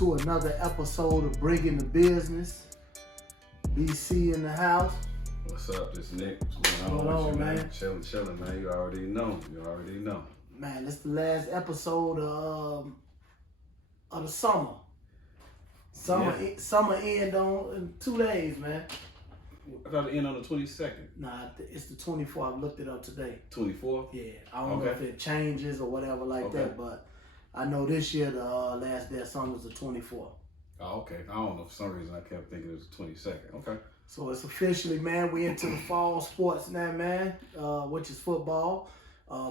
to another episode of Bringing the Business. BC in the house. What's up? This Nick. What's going on with you, man? Chilling, man. You already know. Man, it's the last episode of the summer. Summer end in 2 days, man. I thought it end on the 22nd. Nah, it's the 24th. I looked it up today. 24th? Yeah. I don't know if it changes or whatever like that, but I know this year the last day of summer was the 24th. Oh, okay. I don't know. For some reason, I kept thinking it was the 22nd. Okay. So it's officially, man, we into the fall sports now, man, which is football.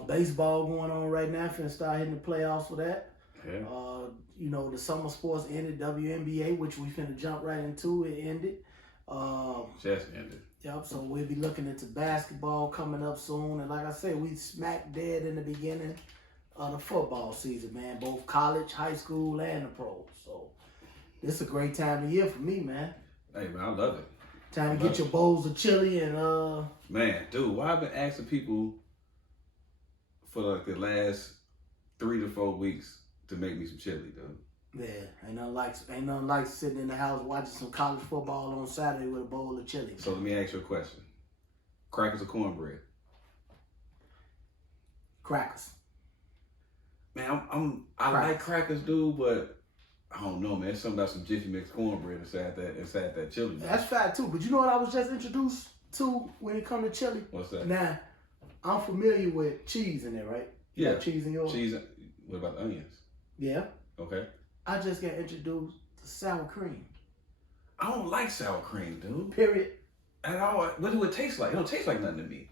Baseball going on right now. Finna start hitting the playoffs for that. Yeah. The summer sports ended, Wnba, which we finna jump right into. It ended. Just ended. Yep, so we'll be looking into basketball coming up soon. And like I said, we smack dead in the beginning of the football season, man. Both college, high school, and the pros. So this is a great time of year for me, man. Hey, man, I love it. Time to get your bowls of chili and Man, dude, why I've been asking people for like the last 3 to 4 weeks to make me some chili, dude. Yeah, ain't nothing like sitting in the house watching some college football on Saturday with a bowl of chili. So let me ask you a question. Crackers or cornbread? Crackers. Man, I like crackers, dude, but I don't know, man. There's something about some Jiffy Mix cornbread inside that chili. Man. That's fat too. But you know what I was just introduced to when it comes to chili? What's that? Now, I'm familiar with cheese in there, right? You Yeah. got cheese in yours? Cheese. What about the onions? Yeah. Okay. I just got introduced to sour cream. I don't like sour cream, dude. Period. At all. What do it taste like? It don't taste like nothing to me.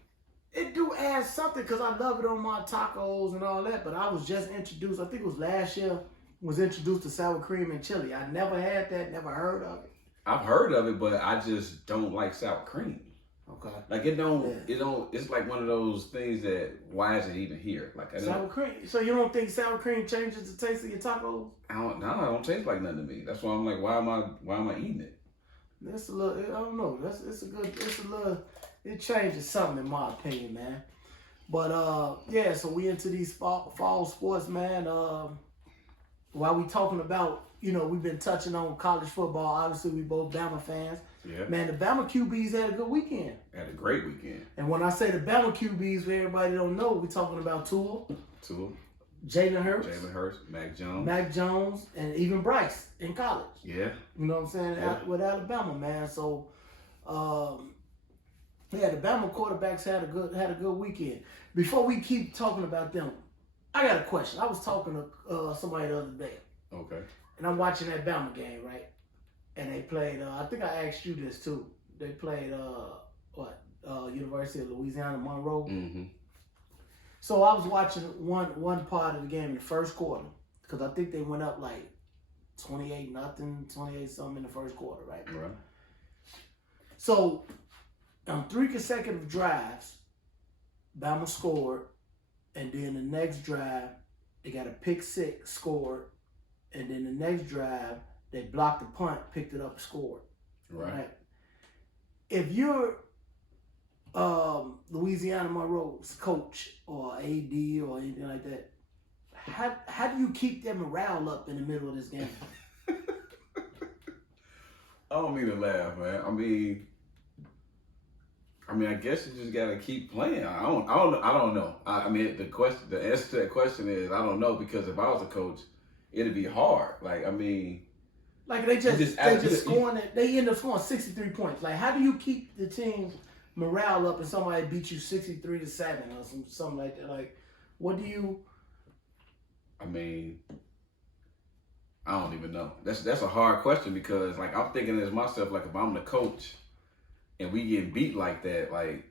It do add something because I love it on my tacos and all that. But I was just introduced, I think it was last year, was introduced to sour cream and chili. I never had that, never heard of it. I've heard of it, but I just don't like sour cream. Okay. Like it don't, it's like one of those things that, why is it even here? Like sour cream. So you don't think sour cream changes the taste of your tacos? It don't taste like nothing to me. That's why I'm like, why am I eating it? That's a little, I don't know. It changes something in my opinion, man. But so we into these fall sports, man. While we talking about, we've been touching on college football. Obviously, we both Bama fans. Yeah. Man, the Bama QBs had a good weekend. Had a great weekend. And when I say the Bama QBs, for everybody don't know, we're talking about Tua, Jalen Hurts, Mac Jones, and even Bryce in college. Yeah. You know what I'm saying? Yeah. With Alabama, man. So, the Bama quarterbacks had a good weekend. Before we keep talking about them, I got a question. I was talking to somebody the other day. Okay. And I'm watching that Bama game, right? And they played, I think I asked you this too. They played, University of Louisiana, Monroe. Mm-hmm. So I was watching one part of the game in the first quarter. Because I think they went up like 28-0, 28-something in the first quarter, right? Right. So, on 3 consecutive drives, Bama scored. And then the next drive, they got a pick six, scored. And then the next drive, they blocked the punt, picked it up, and scored. Right. If you're Louisiana Monroe's coach or AD or anything like that, how do you keep their morale up in the middle of this game? I don't mean to laugh, man. I mean, I guess you just gotta keep playing. I don't know. I mean, the answer to that question is I don't know, because if I was a coach, it'd be hard. Like, I mean, like they end up scoring 63 points. Like, how do you keep the team's morale up and somebody beat you 63-7 or something like that? Like, what do you? I mean, I don't even know. That's a hard question, because like I'm thinking as myself, like if I'm the coach and we get beat like that, like,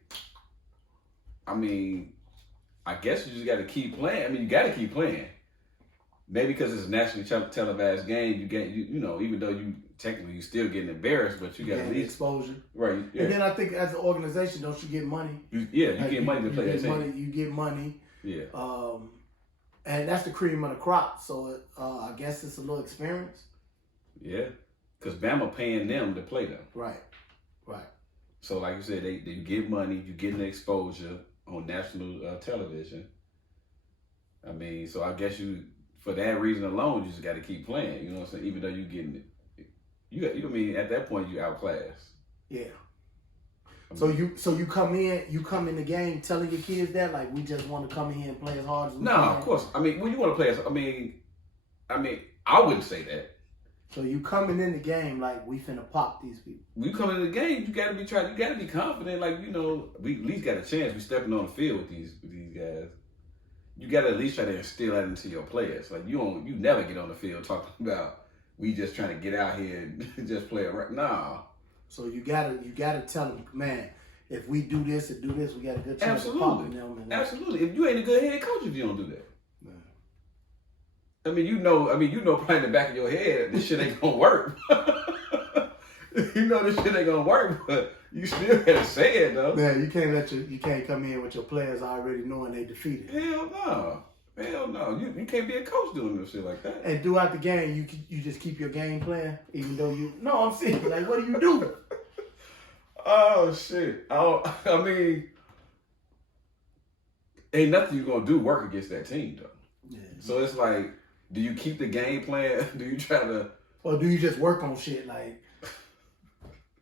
I mean, I guess you just got to keep playing. I mean, you got to keep playing. Maybe because it's a nationally televised game, you get even though you still getting embarrassed, but you got at least exposure, right? Yeah. And then I think as an organization, don't you get money? You get money to play that team. You get money. Yeah. And that's the cream of the crop. So I guess it's a little experience. Yeah, because Bama paying them to play them. Right. So like you said, they get money, you getting exposure on national television. I mean, so I guess for that reason alone, you just got to keep playing. You know what I'm saying? Even though you getting it, I mean, at that point you outclassed. Yeah. I mean, so you come in the game telling your kids that, like, we just want to come in here and play as hard as we can. No, of course. I mean, when you want to play, I mean, I wouldn't say that. So you coming in the game like we finna pop these people. We coming in the game, you gotta be confident. Like, you know, we at least got a chance. We stepping on the field with these guys. You gotta at least try to instill that into your players. Like, you never get on the field talking about we just trying to get out here and just play it right. Nah. So you gotta tell them, man, if we do this and do this, we got a good chance of popping them. Absolutely. If you ain't a good head coach, if you don't do that. I mean, you know, probably in the back of your head, this shit ain't gonna work. You know this shit ain't gonna work, but you still gotta say it though. Man, you can't come in with your players already knowing they defeated. Hell no. You can't be a coach doing no shit like that. And throughout the game, you just keep your game plan, even though I'm serious. Like, what do you do? Oh shit. I mean, ain't nothing you gonna do work against that team though. Yeah. So it's like, do you keep the game plan? Do you try to... Or do you just work on shit? Like,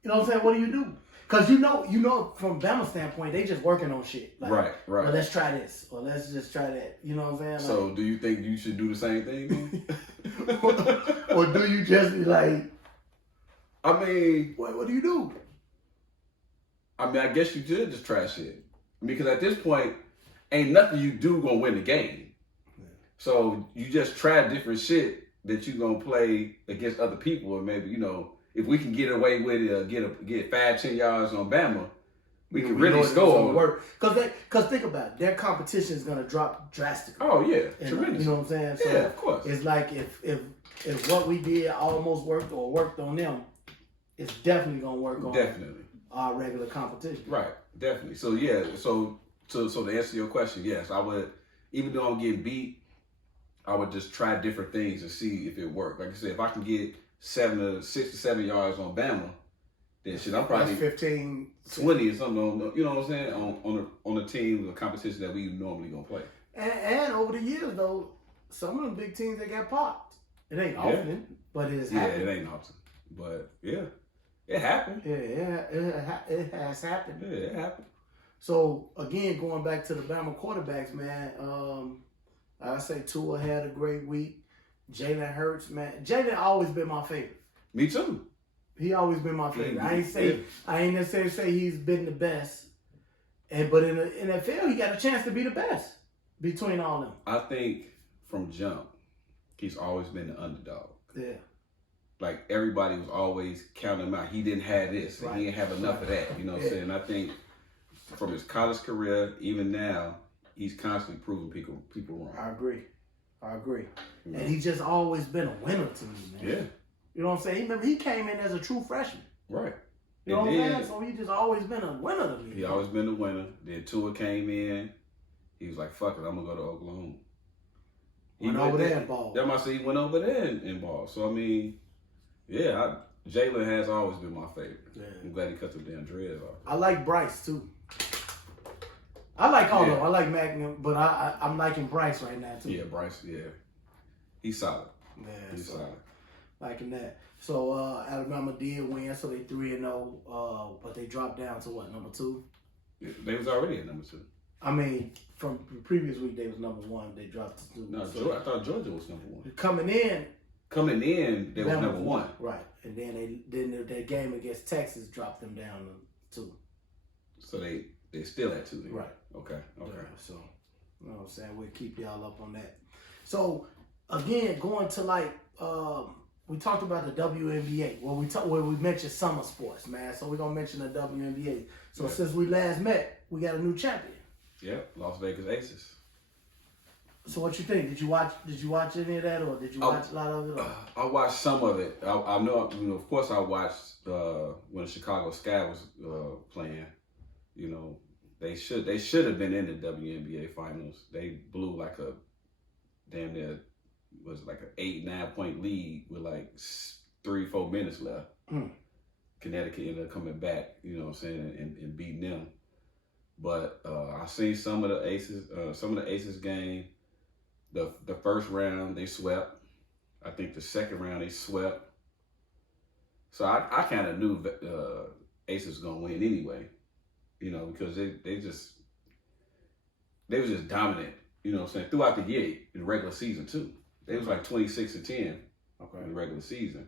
you know what I'm saying? What do you do? Because you know, from Bama's standpoint, they just working on shit. Like, right. Well, let's try this. Or let's just try that. You know what I'm saying? Like, so do you think you should do the same thing? or do you just be like... I mean... What do you do? I mean, I guess you should just try shit. Because at this point, ain't nothing you do gonna win the game. So you just try different shit that you gonna play against other people, and maybe, you know, if we can get away with it, or get 5-10 yards on Bama, we can really score. Because think about it, their competition is gonna drop drastically. Oh yeah, tremendous. You know what I'm saying? So yeah, of course. It's like if what we did almost worked or worked on them, it's definitely gonna work on our regular competition. Right, definitely. So yeah, so to answer your question, yes, I would. Even though I'm getting beat, I would just try different things and see if it worked. Like I said, if I can get 6 to 7 yards on Bama, then shit, I'm probably 15, 20 or something. You know what I'm saying? On a team, a competition that we normally gonna play. And over the years though, some of them big teams that got popped. It ain't often, but it has happened. Yeah, it ain't often, but yeah, it happened. Yeah, it has happened. Yeah, it happened. So again, going back to the Bama quarterbacks, man. I say Tua had a great week. Jalen Hurts, man. Jalen always been my favorite. Me too. He always been my favorite. I ain't necessarily say he's been the best, but in the NFL, he got a chance to be the best between all of them. I think from jump, he's always been the underdog. Yeah. Like, everybody was always counting him out. He didn't have this, and he didn't have enough of that. You know what I'm saying? I think from his college career, even now, he's constantly proving people wrong. I agree. Yeah. And he's just always been a winner to me, man. Yeah. You know what I'm saying? He came in as a true freshman. Right. You know what I'm saying? So he just always been a winner to me. He always been the winner. Then Tua came in. He was like, fuck it, I'm going to go to Oklahoma. He went over there and ball. That might say he went over there and ball. So, I mean, yeah, Jalen has always been my favorite. Yeah. I'm glad he cut the damn dreads off. I like Bryce, too. I like all of them. I like Magnum, but I'm liking Bryce right now, too. Yeah, Bryce, yeah. He's solid. Yeah, he's solid. Liking that. So, Alabama did win, so they 3-0, but they dropped down to what, number 2? Yeah, they was already at number 2. I mean, from the previous week, they was number 1. They dropped to 2. No, I thought Georgia was number 1. Coming in, they was number 1. Right. And then their game against Texas dropped them down to 2. So they still at 2 then. Right. Okay. Yeah, so, you know what I'm saying? We'll keep y'all up on that. So, again, going to like, we talked about the WNBA. Where we mentioned summer sports, man. So we're gonna mention the WNBA. So since we last met, we got a new champion. Yep, Las Vegas Aces. So what you think? Did you watch any of that, or did you watch a lot of it? I watched some of it. I know, of course, I watched when the Chicago Sky was playing. You know, they should have been in the WNBA finals. They blew like a damn near. Was like an 8-9 point lead with like 3-4 minutes left. Connecticut ended up coming back, you know what I'm saying, and beating them. But I seen some of the Aces game. The first round they swept. I think the second round they swept. So I kind of knew Aces was gonna win anyway, because they was just dominant. You know what I'm saying, throughout the year in the regular season too. They was like 26-10 in the regular season,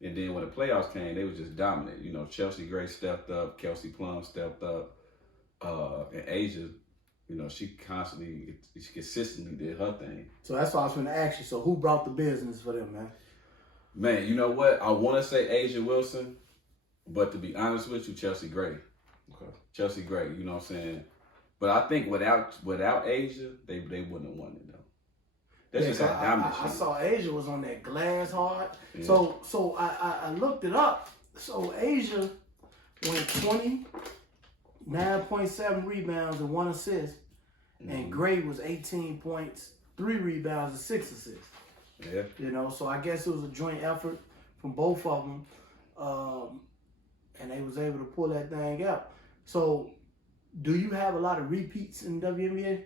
and then when the playoffs came, they was just dominant. Chelsea Gray stepped up, Kelsey Plum stepped up, and Asia. She consistently did her thing. So that's why I was going to ask you. So who brought the business for them, man? Man, you know what? I want to say Asia Wilson, but to be honest with you, Chelsea Gray. Okay. Chelsea Gray, you know what I'm saying? But I think without Asia, they wouldn't have won it though. That's just how dominant she I is. saw Asia was on that glass hard. Yeah. So I looked it up. So Asia went 29.7 rebounds and 1 assist. And Gray was 18 points, 3 rebounds, and 6 assists. Yeah. So I guess it was a joint effort from both of them. And they was able to pull that thing out. So do you have a lot of repeats in WNBA?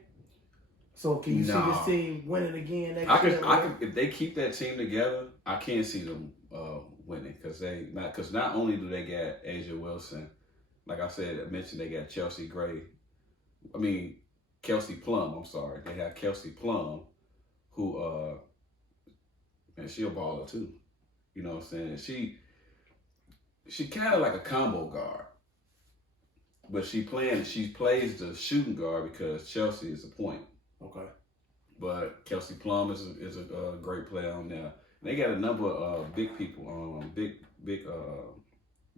So can you see this team winning again next year? I can, if they keep that team together, I can see them winning because not only do they got Asia Wilson, like I mentioned they got Chelsea Plum. I'm sorry, they have Kelsey Plum, who and she a baller too. You know what I'm saying? She kind of like a combo guard. But she plays the shooting guard because Chelsea is a point. Okay. But Kelsey Plum is a great player on there. They got a number of big people, big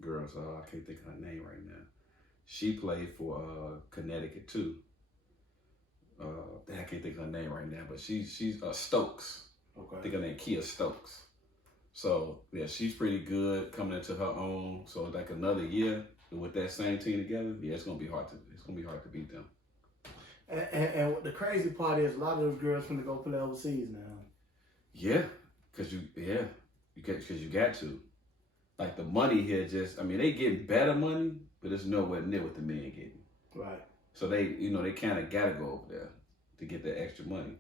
girls. I can't think of her name right now. She played for Connecticut too. I can't think of her name right now, but she's Stokes. Okay. I think her name Kia Stokes. So yeah, she's pretty good coming into her own. So like another year with that same team together, yeah, it's gonna be hard to beat them. And the crazy part is a lot of those girls finna go play overseas now. Yeah, because you got to. Like the money here they getting better money, but it's nowhere near what the men getting. Right. So they kind of gotta go over there to get that extra money.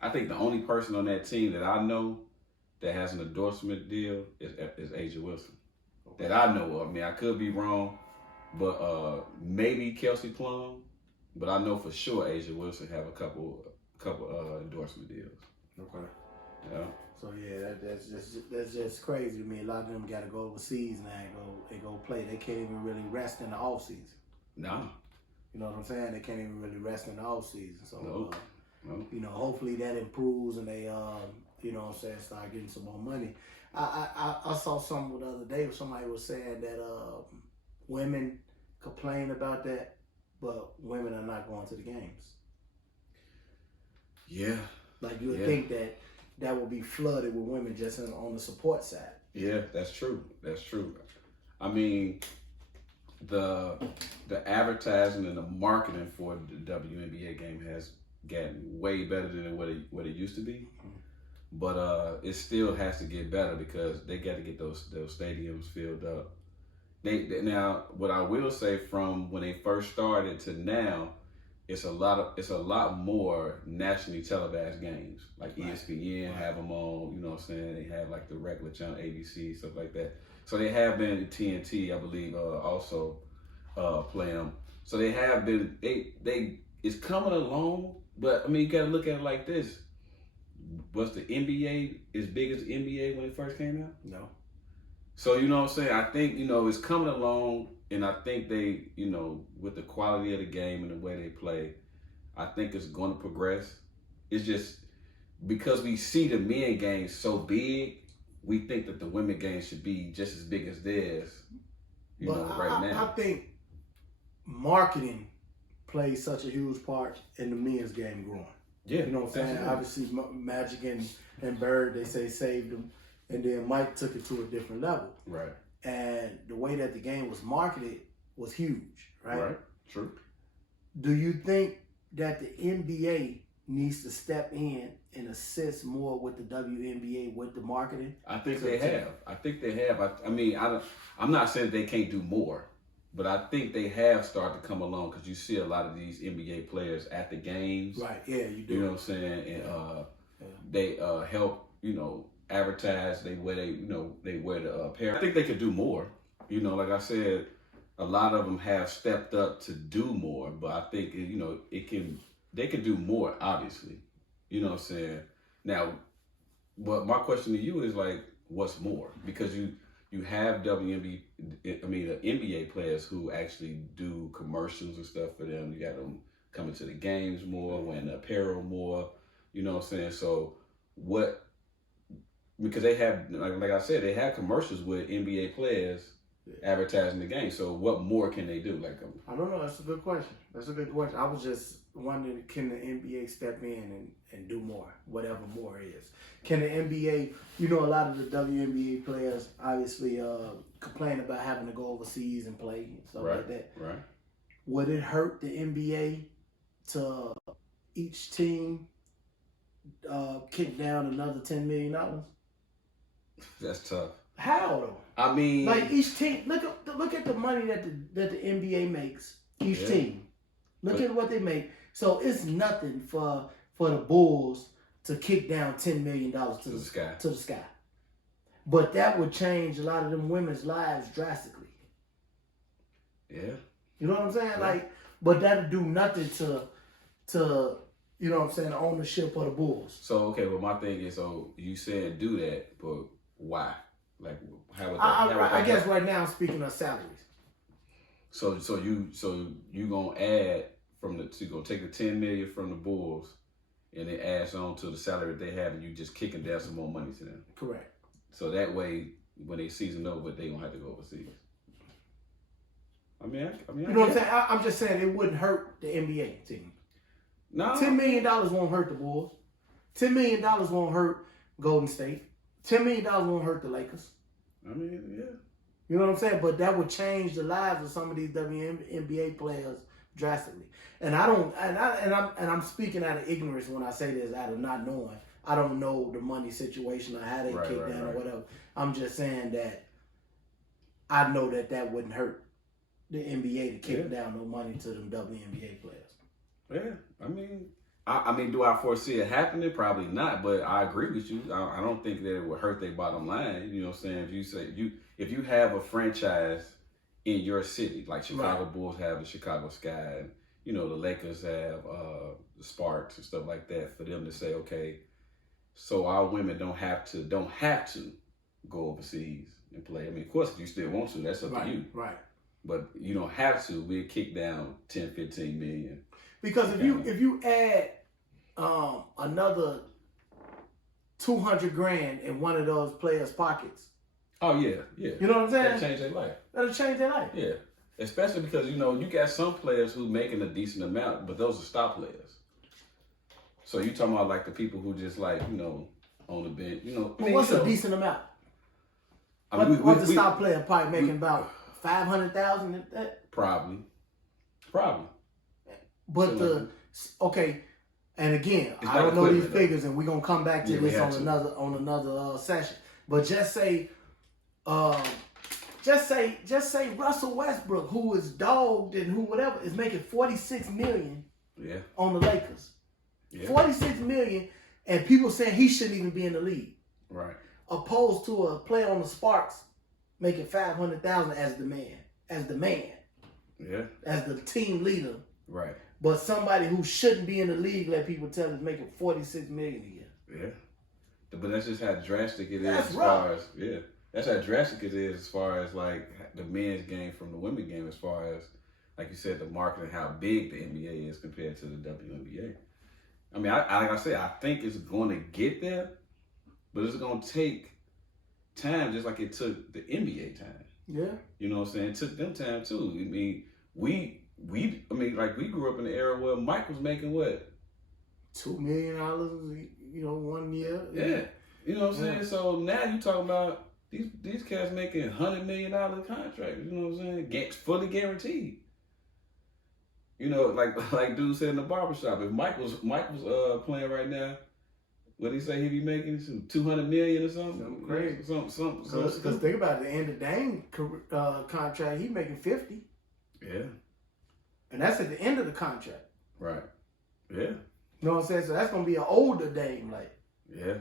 I think the only person on that team that I know that has an endorsement deal is Asia Wilson. Okay. That I know of. I mean, I could be wrong, but maybe Kelsey Plum. But I know for sure Asia Wilson have a couple endorsement deals. Okay. Yeah. So yeah, that's just crazy to me. A lot of them got to go overseas now and go play. They can't even really rest in the off season. No. You know what I'm saying? They can't even really rest in the off season. So no. Hopefully that improves and they start getting some more money. I saw something the other day where somebody was saying that women complain about that, but women are not going to the games. Yeah. Like you would think that would be flooded with women just on the support side. Yeah, that's true. I mean, the advertising and the marketing for the WNBA game has gotten way better than what it used to be. But it still has to get better because they got to get those stadiums filled up. Now, what I will say from when they first started to now, it's a lot more nationally televised games. Like ESPN have them on, you know what I'm saying? They have like the regular channel, ABC, stuff like that. So they have been TNT, I believe, also playing them. So they have been, it's coming along, but I mean, you got to look at it like this. Was the NBA as big as the NBA when it first came out? No. So, you know what I'm saying? I think, it's coming along, and I think they, with the quality of the game and the way they play, I think it's going to progress. It's just because we see the men games so big, we think that the women games should be just as big as theirs, right now. I think marketing plays such a huge part in the men's game growing. Yeah, you know what I'm saying? Obviously, Magic and Bird, they say saved them, and then Mike took it to a different level. Right. And the way that the game was marketed was huge, right? Right, true. Do you think that the NBA needs to step in and assist more with the WNBA with the marketing? I think they have. I'm not saying they can't do more, but I think they have started to come along because you see a lot of these NBA players at the games. Right, yeah, you do. You know what I'm saying? They help, advertise. They wear the apparel. I think they could do more. Like I said, a lot of them have stepped up to do more, but I think they can do more. Obviously, you know what I'm saying. Now, but my question to you is like, what's more? Because you have the NBA players who actually do commercials and stuff for them. You got them coming to the games more, wearing the apparel more. You know what I'm saying? So what? Because they have, like I said, they have commercials with NBA players advertising the game. So what more can they do? I don't know. That's a good question. I was just wondering, can the NBA step in and do more, whatever more is? Can the NBA, a lot of the WNBA players obviously complain about having to go overseas and play and stuff like that. Right. Would it hurt the NBA to each team kick down another $10 million? That's tough. How though? I mean, like each team, look at the money that the NBA makes. Each team, look at what they make. So it's nothing for the Bulls to kick down $10 million to the sky. But that would change a lot of them women's lives drastically. Yeah. You know what I'm saying? Yeah. But that'd do nothing to you know what I'm saying, the ownership of the Bulls. So okay, well my thing is, so you said do that, but why? Like, how would that? I guess right now I'm speaking of salaries. So you gonna add you gonna take the $10 million from the Bulls, and it adds on to the salary they have, and you just kicking down some more money to them. Correct. So that way, when they season over, they gonna have to go overseas. I mean, you know what I'm saying? I'm just saying it wouldn't hurt the NBA team. No, $10 million won't hurt the Bulls. $10 million won't hurt Golden State. $10 million won't hurt the Lakers. I mean, yeah. You know what I'm saying? But that would change the lives of some of these WNBA players drastically. And I'm speaking out of ignorance when I say this, out of not knowing. I don't know the money situation or how they kick down or whatever. I'm just saying that I know that wouldn't hurt the NBA to kick down no money to them WNBA players. Yeah, I mean, do I foresee it happening? Probably not, but I agree with you. I don't think that it would hurt their bottom line. You know what I'm saying? If you have a franchise in your city, like Chicago Bulls have the Chicago Sky, and the Lakers have the Sparks and stuff like that, for them to say, okay, so our women don't have to go overseas and play. I mean, of course, if you still want to, that's up to you. Right. But you don't have to. We'll kick down 10, 15 million. Because if you add another $200,000 in one of those players' pockets. Oh yeah. You know what I'm saying? That'll change their life. That'll change their life. Yeah. Especially because you got some players who making a decent amount, but those are star players. So you talking about like the people who just like, on the bench, But what's a decent amount? What's a star player probably making about $500,000? Probably. But and again, I don't know these figures, and we're gonna come back to this on another session. But just say Russell Westbrook, who is dogged and who whatever, is making $46 million on the Lakers. Yeah. $46 million, and people saying he shouldn't even be in the league. Right. Opposed to a player on the Sparks making $500,000 as the man. Yeah. As the team leader. Right. But somebody who shouldn't be in the league, let people tell, is making $46 million a year. Yeah. But that's just how drastic it is. That's how drastic it is as far as like the men's game from the women's game, as far as, like you said, the market and how big the NBA is compared to the WNBA. I mean, like I said, I think it's going to get there, but it's going to take time, just like it took the NBA time. Yeah. You know what I'm saying? It took them time too. I mean, we grew up in the era where Mike was making what? $2 million, 1 year. Yeah. You know what I'm saying? So now you talking about these cats making $100 million contracts. You know what I'm saying? Fully guaranteed. Like dude said in the barbershop, if Mike was playing right now, what did he say he'd be making? $200 million or something? Something crazy. Something. Because think about it, the end of Dame contract, he's making $50. Yeah. And that's at the end of the contract. Right. Yeah. You know what I'm saying? So that's going to be an older Dame, like. Yeah.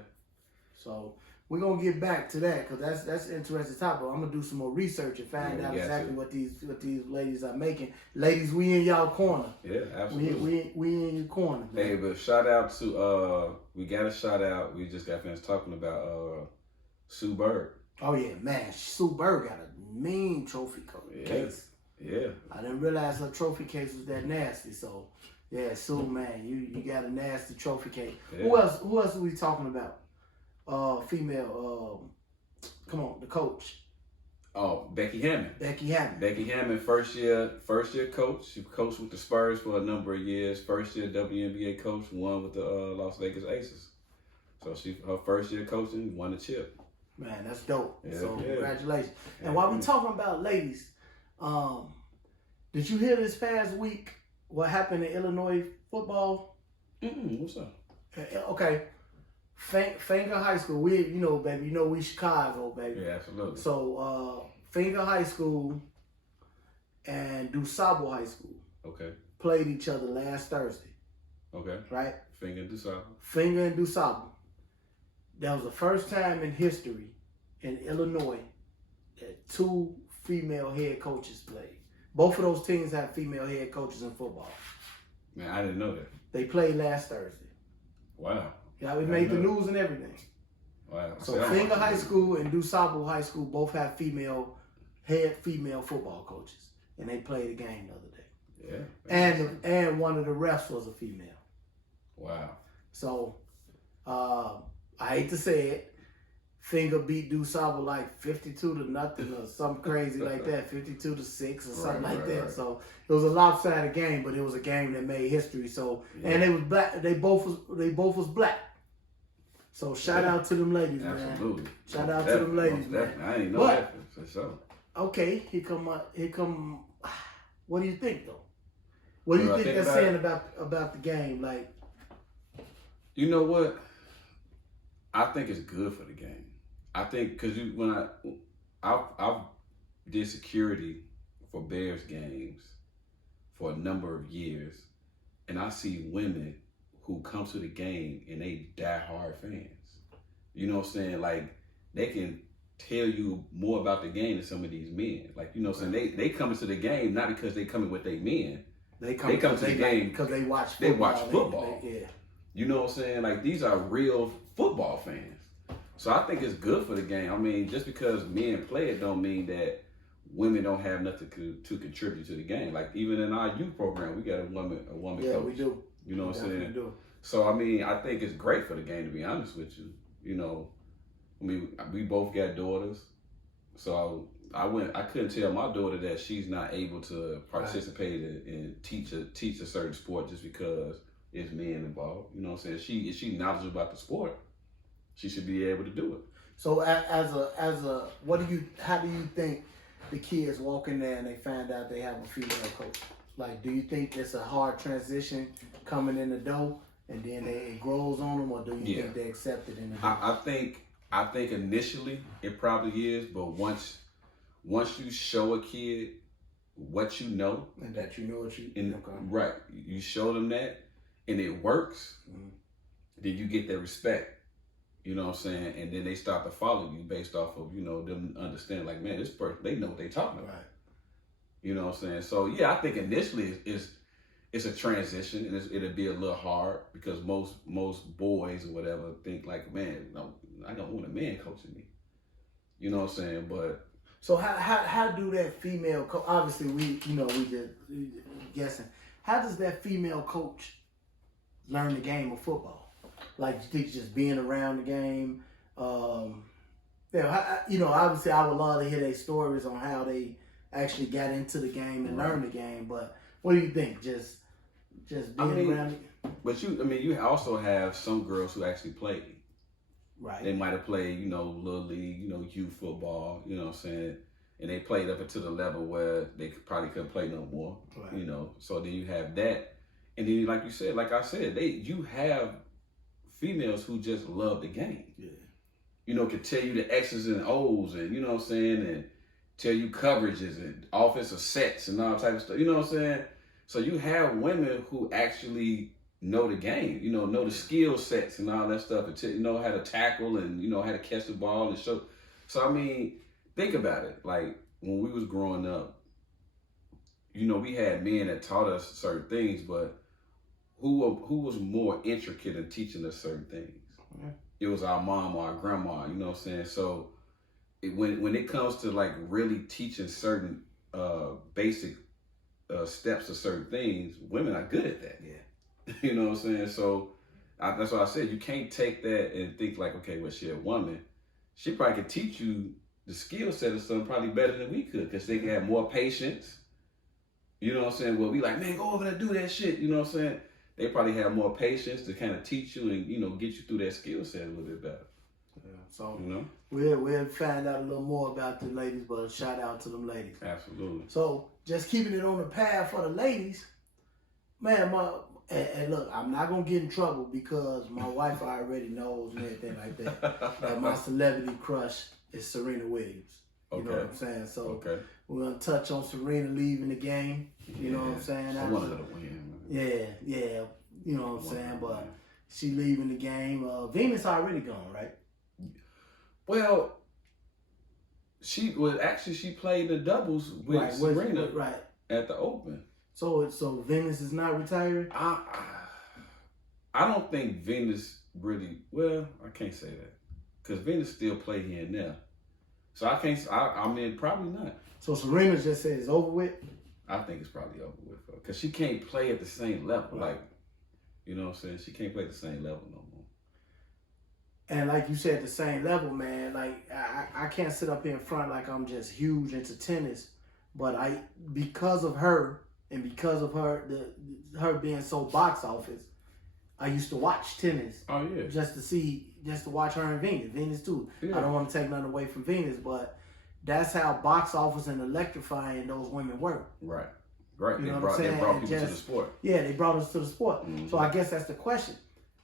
So we're gonna get back to that because that's an interesting topic. I'm gonna do some more research and find out exactly what these ladies are making. Ladies, we in y'all corner. Yeah, absolutely. We in your corner. Man. Hey, but shout out to we got a shout out. We just got finished talking about Sue Bird. Oh yeah, man, Sue Bird got a mean trophy case. Yeah. I didn't realize her trophy case was that nasty. So yeah, Sue, man, you got a nasty trophy case. Yeah. Who else are we talking about? Female, come on, the coach. Oh, Becky Hammon. Becky Hammon, first year coach. She coached with the Spurs for a number of years. First year WNBA coach, won with the Las Vegas Aces. So her first year coaching, won the chip. Man, that's dope. Yeah, so congratulations. And while we talking about ladies, did you hear this past week what happened in Illinois football? What's up? Okay. Finger High School, baby, we Chicago, baby. Yeah, absolutely. So, Finger High School and DuSable High School, played each other last Thursday. Okay. Right? Finger and DuSable. That was the first time in history in Illinois that two female head coaches played. Both of those teams have female head coaches in football. Man, I didn't know that. They played last Thursday. Wow. Yeah, we made the news and everything. Wow. So Finger High School and DuSable High School both have head female football coaches, and they played a game the other day. Yeah. And one of the refs was a female. Wow. So I hate to say it, Finger beat DuSable like 52-0 or something crazy like that, 52-6 or something like that. So it was a lopsided game, but it was a game that made history. So and it was black. They both was black. So shout out to them ladies, man. Absolutely. Shout out to them ladies, man. I didn't know that for sure. Okay, here come. What do you think though? What do you think they're saying about the game? Like, you know what? I think it's good for the game. I think because when I did security for Bears games for a number of years, and I see women who come to the game and they die-hard fans. You know what I'm saying? Like, they can tell you more about the game than some of these men. Like, you know what I'm saying? They come into the game not because they coming with their men. They come to the game because they watch football. They watch football. Yeah. You know what I'm saying? Like, these are real football fans. So I think it's good for the game. I mean, just because men play it don't mean that women don't have nothing to contribute to the game. Like, even in our youth program, we got a woman coach. Yeah, we do. You know what I'm saying? Do. So, I mean, I think it's great for the game, to be honest with you. You know, I mean, we both got daughters. So I couldn't tell my daughter that she's not able to participate and teach a certain sport just because there's men involved. You know what I'm saying? If she's knowledgeable about the sport, she should be able to do it. So how do you think the kids walk in there and they find out they have a female coach? Like, do you think it's a hard transition coming in the door and then it grows on them, or do you think they accept it in the door? I think initially it probably is, but once you show a kid what you know, and that you know what you right, you show them that and it works, then you get their respect. You know what I'm saying? And then they start to follow you based off of, them understand, like, man, this person, they know what they're talking about. Right. You know what I'm saying? So, yeah, I think initially it's a transition, and it'll be a little hard because most boys or whatever think like, man, no, I don't want a man coaching me. You know what I'm saying? But so how do that female coach? Obviously, we just guessing. How does that female coach learn the game of football? Like, you think just being around the game? Obviously, I would love to hear their stories on how they actually got into the game and learned the game. But what do you think? Just being around it? But you also have some girls who actually played. Right. They might have played, little league, youth football, you know what I'm saying? And they played up until the level where they probably couldn't play no more, right. So then you have that. And then, like I said, you have females who just love the game. Yeah. Can tell you the X's and O's and, you know what I'm saying, and tell you coverages and offensive sets and all type of stuff, you know what I'm saying? So you have women who actually know the game, know the skill sets and all that stuff, and know how to tackle and how to catch the ball and show. So I mean, think about it. Like when we was growing up, we had men that taught us certain things, but who was more intricate in teaching us certain things? Yeah. It was our mom or our grandma. You know what I'm saying? So when it comes to like really teaching certain basic steps of certain things, women are good at that. Yeah. You know what I'm saying? So that's why I said you can't take that and think like, okay, well, she a woman. She probably could teach you the skill set of something probably better than we could, because they can have more patience. You know what I'm saying? Well, we like, man, go over there, do that shit. You know what I'm saying? They probably have more patience to kind of teach you and, get you through that skill set a little bit better. Yeah, so we'll find out a little more about the ladies, but shout out to them ladies. Absolutely. So just keeping it on the path for the ladies, man, and look, I'm not going to get in trouble because my wife already knows and everything like that. That my celebrity crush is Serena Williams. You know what I'm saying? So we're going to touch on Serena leaving the game. You know what I'm saying? I wanted her to win. Yeah. You know what I'm saying? But she leaving the game. Venus already gone, right? Well, she played the doubles with Serena at the Open. So Venus is not retiring? I don't think Venus really, well, I can't say that. Because Venus still play here and there. So I mean, probably not. So Serena just said it's over with? I think it's probably over with her. Because she can't play at the same level. Right. Like, you know what I'm saying? She can't play at the same level no more. And like you said, the same level, man. Like, I can't sit up here in front like I'm just huge into tennis. But because of her and because of her being so box office, I used to watch tennis. Oh, yeah. Just to watch her and Venus. Venus, too. Yeah. I don't want to take nothing away from Venus, but that's how box office and electrifying those women were. Right. You know what I'm saying? They brought people to the sport. Yeah, they brought us to the sport. Mm-hmm. So I guess that's the question.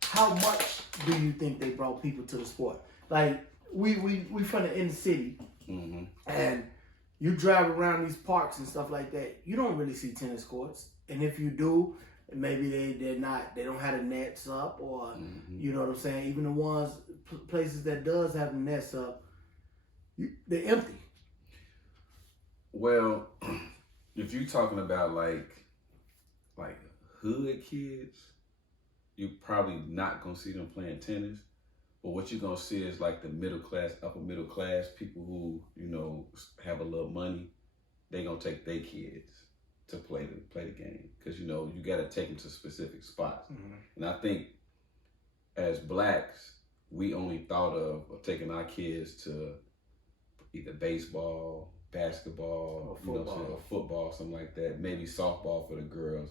How much do you think they brought people to the sport? Like, we from the inner city, mm-hmm. and you drive around these parks and stuff like that, you don't really see tennis courts. And if you do, maybe they don't have the nets up, or mm-hmm. you know what I'm saying? Even the ones places that does have the nets up, they're empty. Well, if you're talking about like hood kids, you're probably not gonna see them playing tennis. But what you're gonna see is like the middle class, upper middle class people who have a little money. They gonna take their kids to play the game, because you got to take them to specific spots. Mm-hmm. And I think as blacks, we only thought of taking our kids to either baseball, basketball, or football, something like that. Maybe softball for the girls.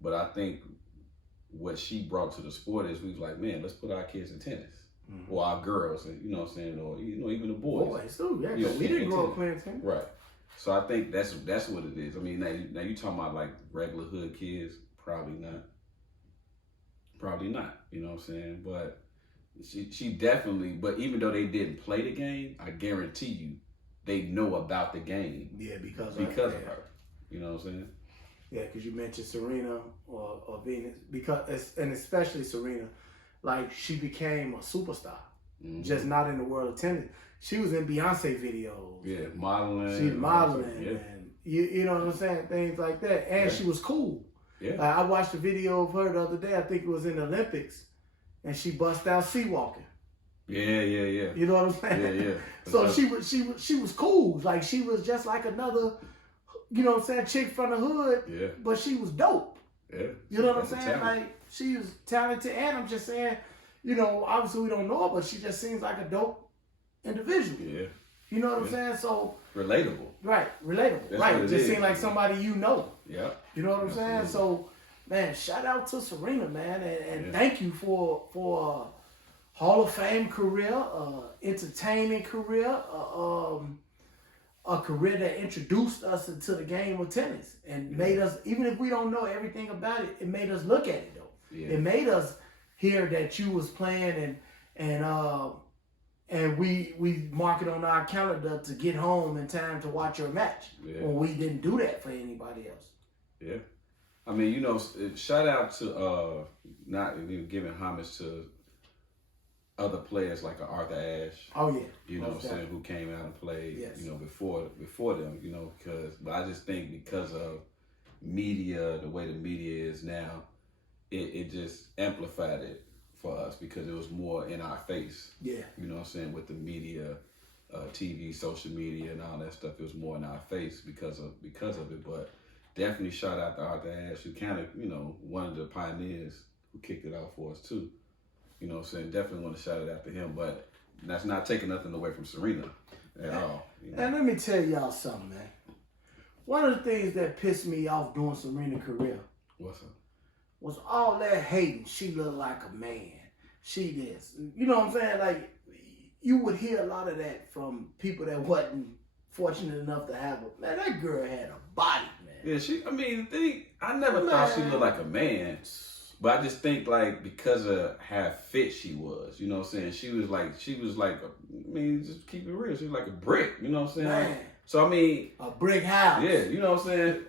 But I think what she brought to the sport is we was like, man, let's put our kids in tennis. Mm-hmm. Or our girls, and you know what I'm saying, or even the boys. Boys too, yeah. We didn't grow up playing tennis. Right. So I think that's what it is. I mean, now you talking about like regular hood kids, probably not. You know what I'm saying? But she definitely. But even though they didn't play the game, I guarantee you, they know about the game. Yeah, because of her. You know what I'm saying? Yeah, because you mentioned Serena or Venus, and especially Serena, like she became a superstar, mm-hmm. just not in the world of tennis. She was in Beyonce videos. Yeah, modeling. She's modeling, yeah. And you know what I'm saying, things like that. And she was cool. Yeah. I watched a video of her the other day. I think it was in the Olympics, and she bust out sea walking. Yeah. You know what I'm saying? Yeah. So she was cool. Like she was just like another, you know what I'm saying, chick from the hood. Yeah. But she was dope. Yeah. You know what I'm saying? Like she was talented, and I'm just saying, obviously we don't know her, but she just seems like a dope individual. Yeah. You know what I'm saying? So relatable. Right, relatable. That's right. It just seemed like somebody you know. Yeah. You know what I'm saying? So, man, shout out to Serena, man, and thank you for a Hall of Fame career, entertaining career, a career that introduced us into the game of tennis and made us, even if we don't know everything about it, it made us look at it though. Yeah. It made us hear that you was playing and we mark it on our calendar to get home in time to watch your match when we didn't do that for anybody else. Yeah. I mean, you know, shout out to not even giving homage to other players like Arthur Ashe. Oh yeah. You know what I'm saying, who came out and played, Yes. you know, before them, you know, but I just think because of media, the way the media is now, it just amplified it for us because it was more in our face. Yeah. You know what I'm saying, with the media, TV, social media, and all that stuff, it was more in our face because of it. But definitely shout out to Arthur Ashe, who kind of, you know, one of the pioneers who kicked it off for us too. You know what I'm saying? Definitely want to shout it out to him, but that's not taking nothing away from Serena at all. You know? And let me tell y'all something, man. One of the things that pissed me off during Serena's career What's up? was all that hating. She looked like a man. She this. You know what I'm saying? Like, you would hear a lot of that from people that wasn't fortunate enough to have her. Man, that girl had a body, man. Yeah, I mean, the thing, I never thought she looked like a man. But I just think, like, because of how fit she was, you know what I'm saying? She was like, I mean, just keep it real. She was like a brick, you know what I'm saying? Man. So, I mean. A brick house. Yeah, you know what I'm saying?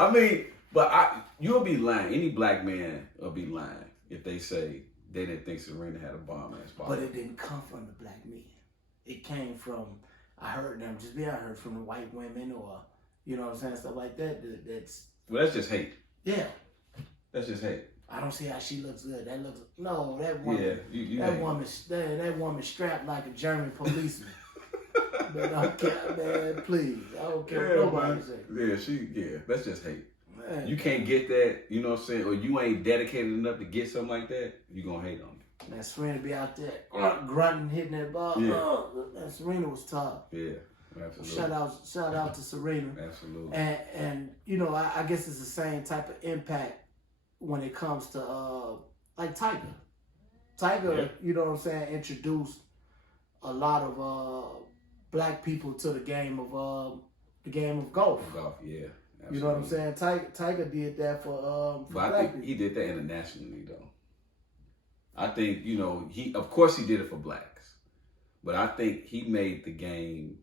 I mean, but you'll be lying. Any black man will be lying if they say they didn't think Serena had a bomb-ass body. But it didn't come from the black men. It came from, I heard from the white women or, you know what I'm saying, stuff like that. Well, that's just hate. Yeah. That's just hate. I don't see how she looks good. That woman. Yeah, that woman strapped like a German policeman. But I don't care, man. Please, I don't care what nobody say. Yeah, that's just hate. Man. You can't get that, you know what I'm saying, or you ain't dedicated enough to get something like that. You gonna hate on it. Man, Serena be out there grunting, hitting that ball. Yeah. Man, Serena was tough. Yeah. Absolutely. Shout out to Serena. Absolutely. And you know, I guess it's the same type of impact when it comes to like Tiger. Tiger, you know what I'm saying, introduced a lot of black people to the game of golf. Golf, yeah. Absolutely. You know what I'm saying? Tiger did that for but I black think people. he did that internationally though. I think, you know, of course he did it for blacks. But I think he made the game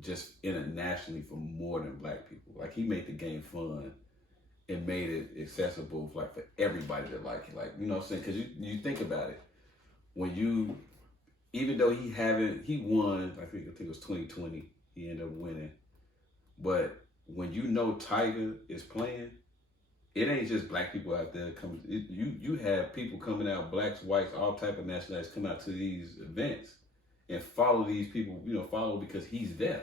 just internationally for more than black people. Like, he made the game fun and made it accessible for everybody to like it. Like, you know what I'm saying? Because you think about it, even though he won, I think it was 2020, he ended up winning. But when you know Tiger is playing, it ain't just black people out there coming. You have people coming out, blacks, whites, all type of nationalities come out to these events and follow these people, you know, follow because he's there.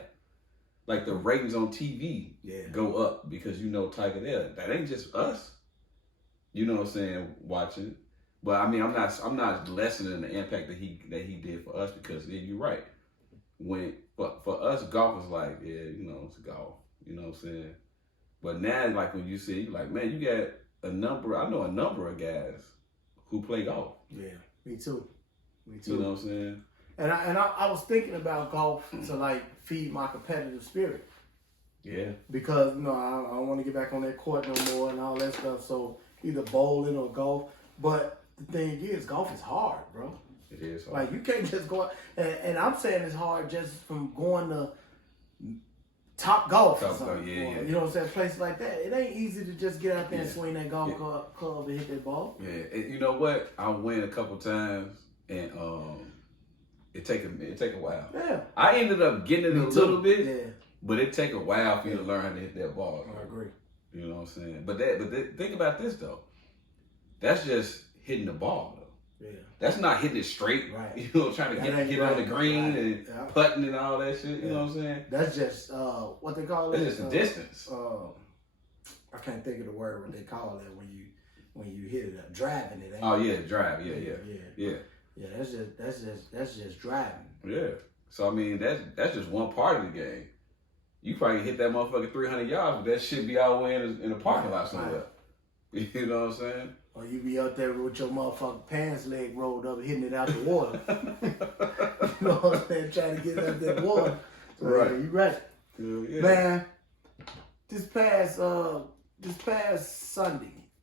Like, the ratings on TV go up because you know Tiger there. That ain't just us. You know what I'm saying, watching. But I mean, I'm not lessening the impact that he did for us, because you're right. But for us, golf is like, yeah, you know, it's golf. You know what I'm saying? But now, like, when you see, you're like, man, you got I know a number of guys who play golf. Yeah, me too. You know what I'm saying? And I was thinking about golf to like feed my competitive spirit. Yeah. Because, you know, I don't want to get back on that court no more and all that stuff. So either bowling or golf. But the thing is, golf is hard, bro. It is hard. Like, you can't just go out, and I'm saying it's hard just from going to Top Golf or something. Yeah. You know what I'm saying? Places like that. It ain't easy to just get out there and swing that golf club and hit that ball. Yeah. And you know what? I went a couple times, and it take a while. Yeah. I ended up getting it a little bit. Yeah. But it take a while for you to learn how to hit that ball. I agree. You know what I'm saying? But think about this though. That's just hitting the ball though. Yeah. That's not hitting it straight. Right. You know, trying to get on the green and putting and all that shit. You know what I'm saying? That's just what they call it. It's just a distance. I can't think of the word what they call it when you hit it, driving it. Oh yeah, drive. Yeah. Yeah, that's just driving. Yeah. So I mean, that's just one part of the game. You probably hit that motherfucker 300 yards, but that shit be all the way in the parking lot somewhere. Right. You know what I'm saying? Or you be out there with your motherfucking pants leg rolled up, hitting it out the water. You know what I'm saying? Trying to get out that water. So, right. Yeah, you right. Yeah. Man, this past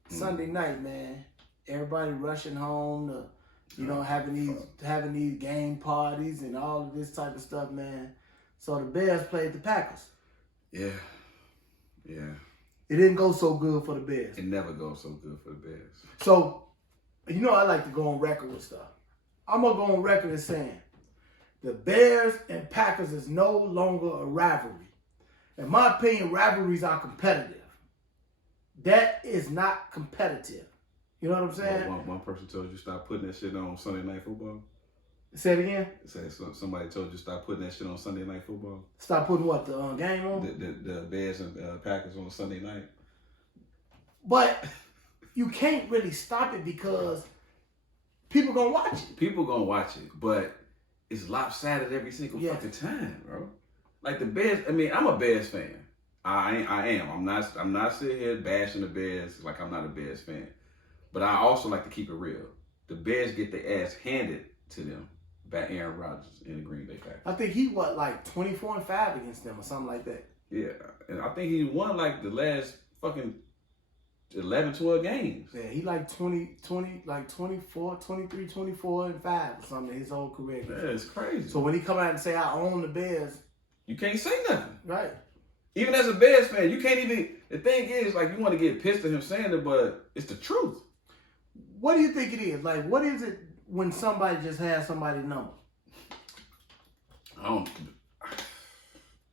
Sunday night, man, everybody rushing home to, you know, having these game parties and all of this type of stuff, man. So the Bears played the Packers. Yeah. Yeah. It didn't go so good for the Bears. It never goes so good for the Bears. So, you know I like to go on record with stuff. I'm going to go on record as saying the Bears and Packers is no longer a rivalry. In my opinion, rivalries are competitive. That is not competitive. You know what I'm saying? One person told you stop putting that shit on Sunday Night Football. Say it again. Somebody told you stop putting that shit on Sunday Night Football. Stop putting what, the game on? The Bears and Packers on Sunday night. But you can't really stop it because people gonna watch it. People gonna watch it, but it's lopsided every single fucking time, bro. Like the Bears. I mean, I'm a Bears fan. I am. I'm not sitting here bashing the Bears like I'm not a Bears fan. But I also like to keep it real. The Bears get their ass handed to them by Aaron Rodgers in the Green Bay Packers. I think he like 24-5 against them or something like that. Yeah, and I think he won like the last fucking 11, 12 games. Yeah, he like 24, 23, 24, and 5 or something his whole career. Yeah, it's crazy. So when he come out and say, I own the Bears. You can't say nothing. Right. Even as a Bears fan, you can't even, the thing is, like, you want to get pissed at him saying it, but it's the truth. What do you think it is? Like, what is it when somebody just has somebody's number? I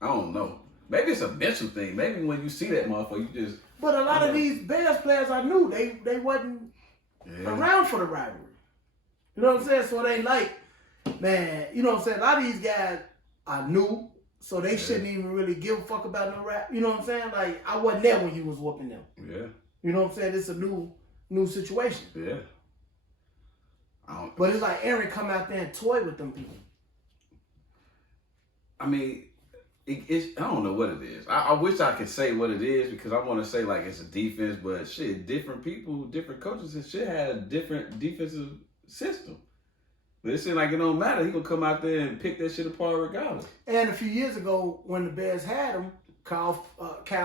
don't know. Maybe it's a mental thing. Maybe when you see that motherfucker, you just... But a lot of these Bears players I knew, they wasn't around for the rivalry. You know what I'm saying? So they like, man, you know what I'm saying? A lot of these guys I knew, so they shouldn't even really give a fuck about no rap. You know what I'm saying? Like, I wasn't there when you was whooping them. Yeah. You know what I'm saying? It's a new situation. Yeah. But it's like Aaron come out there and toy with them people. I mean, I don't know what it is. I wish I could say what it is because I want to say like it's a defense, but shit, different people, different coaches and shit had a different defensive system. But it seems like it don't matter. He gonna come out there and pick that shit apart regardless. And a few years ago, when the Bears had him, Kyle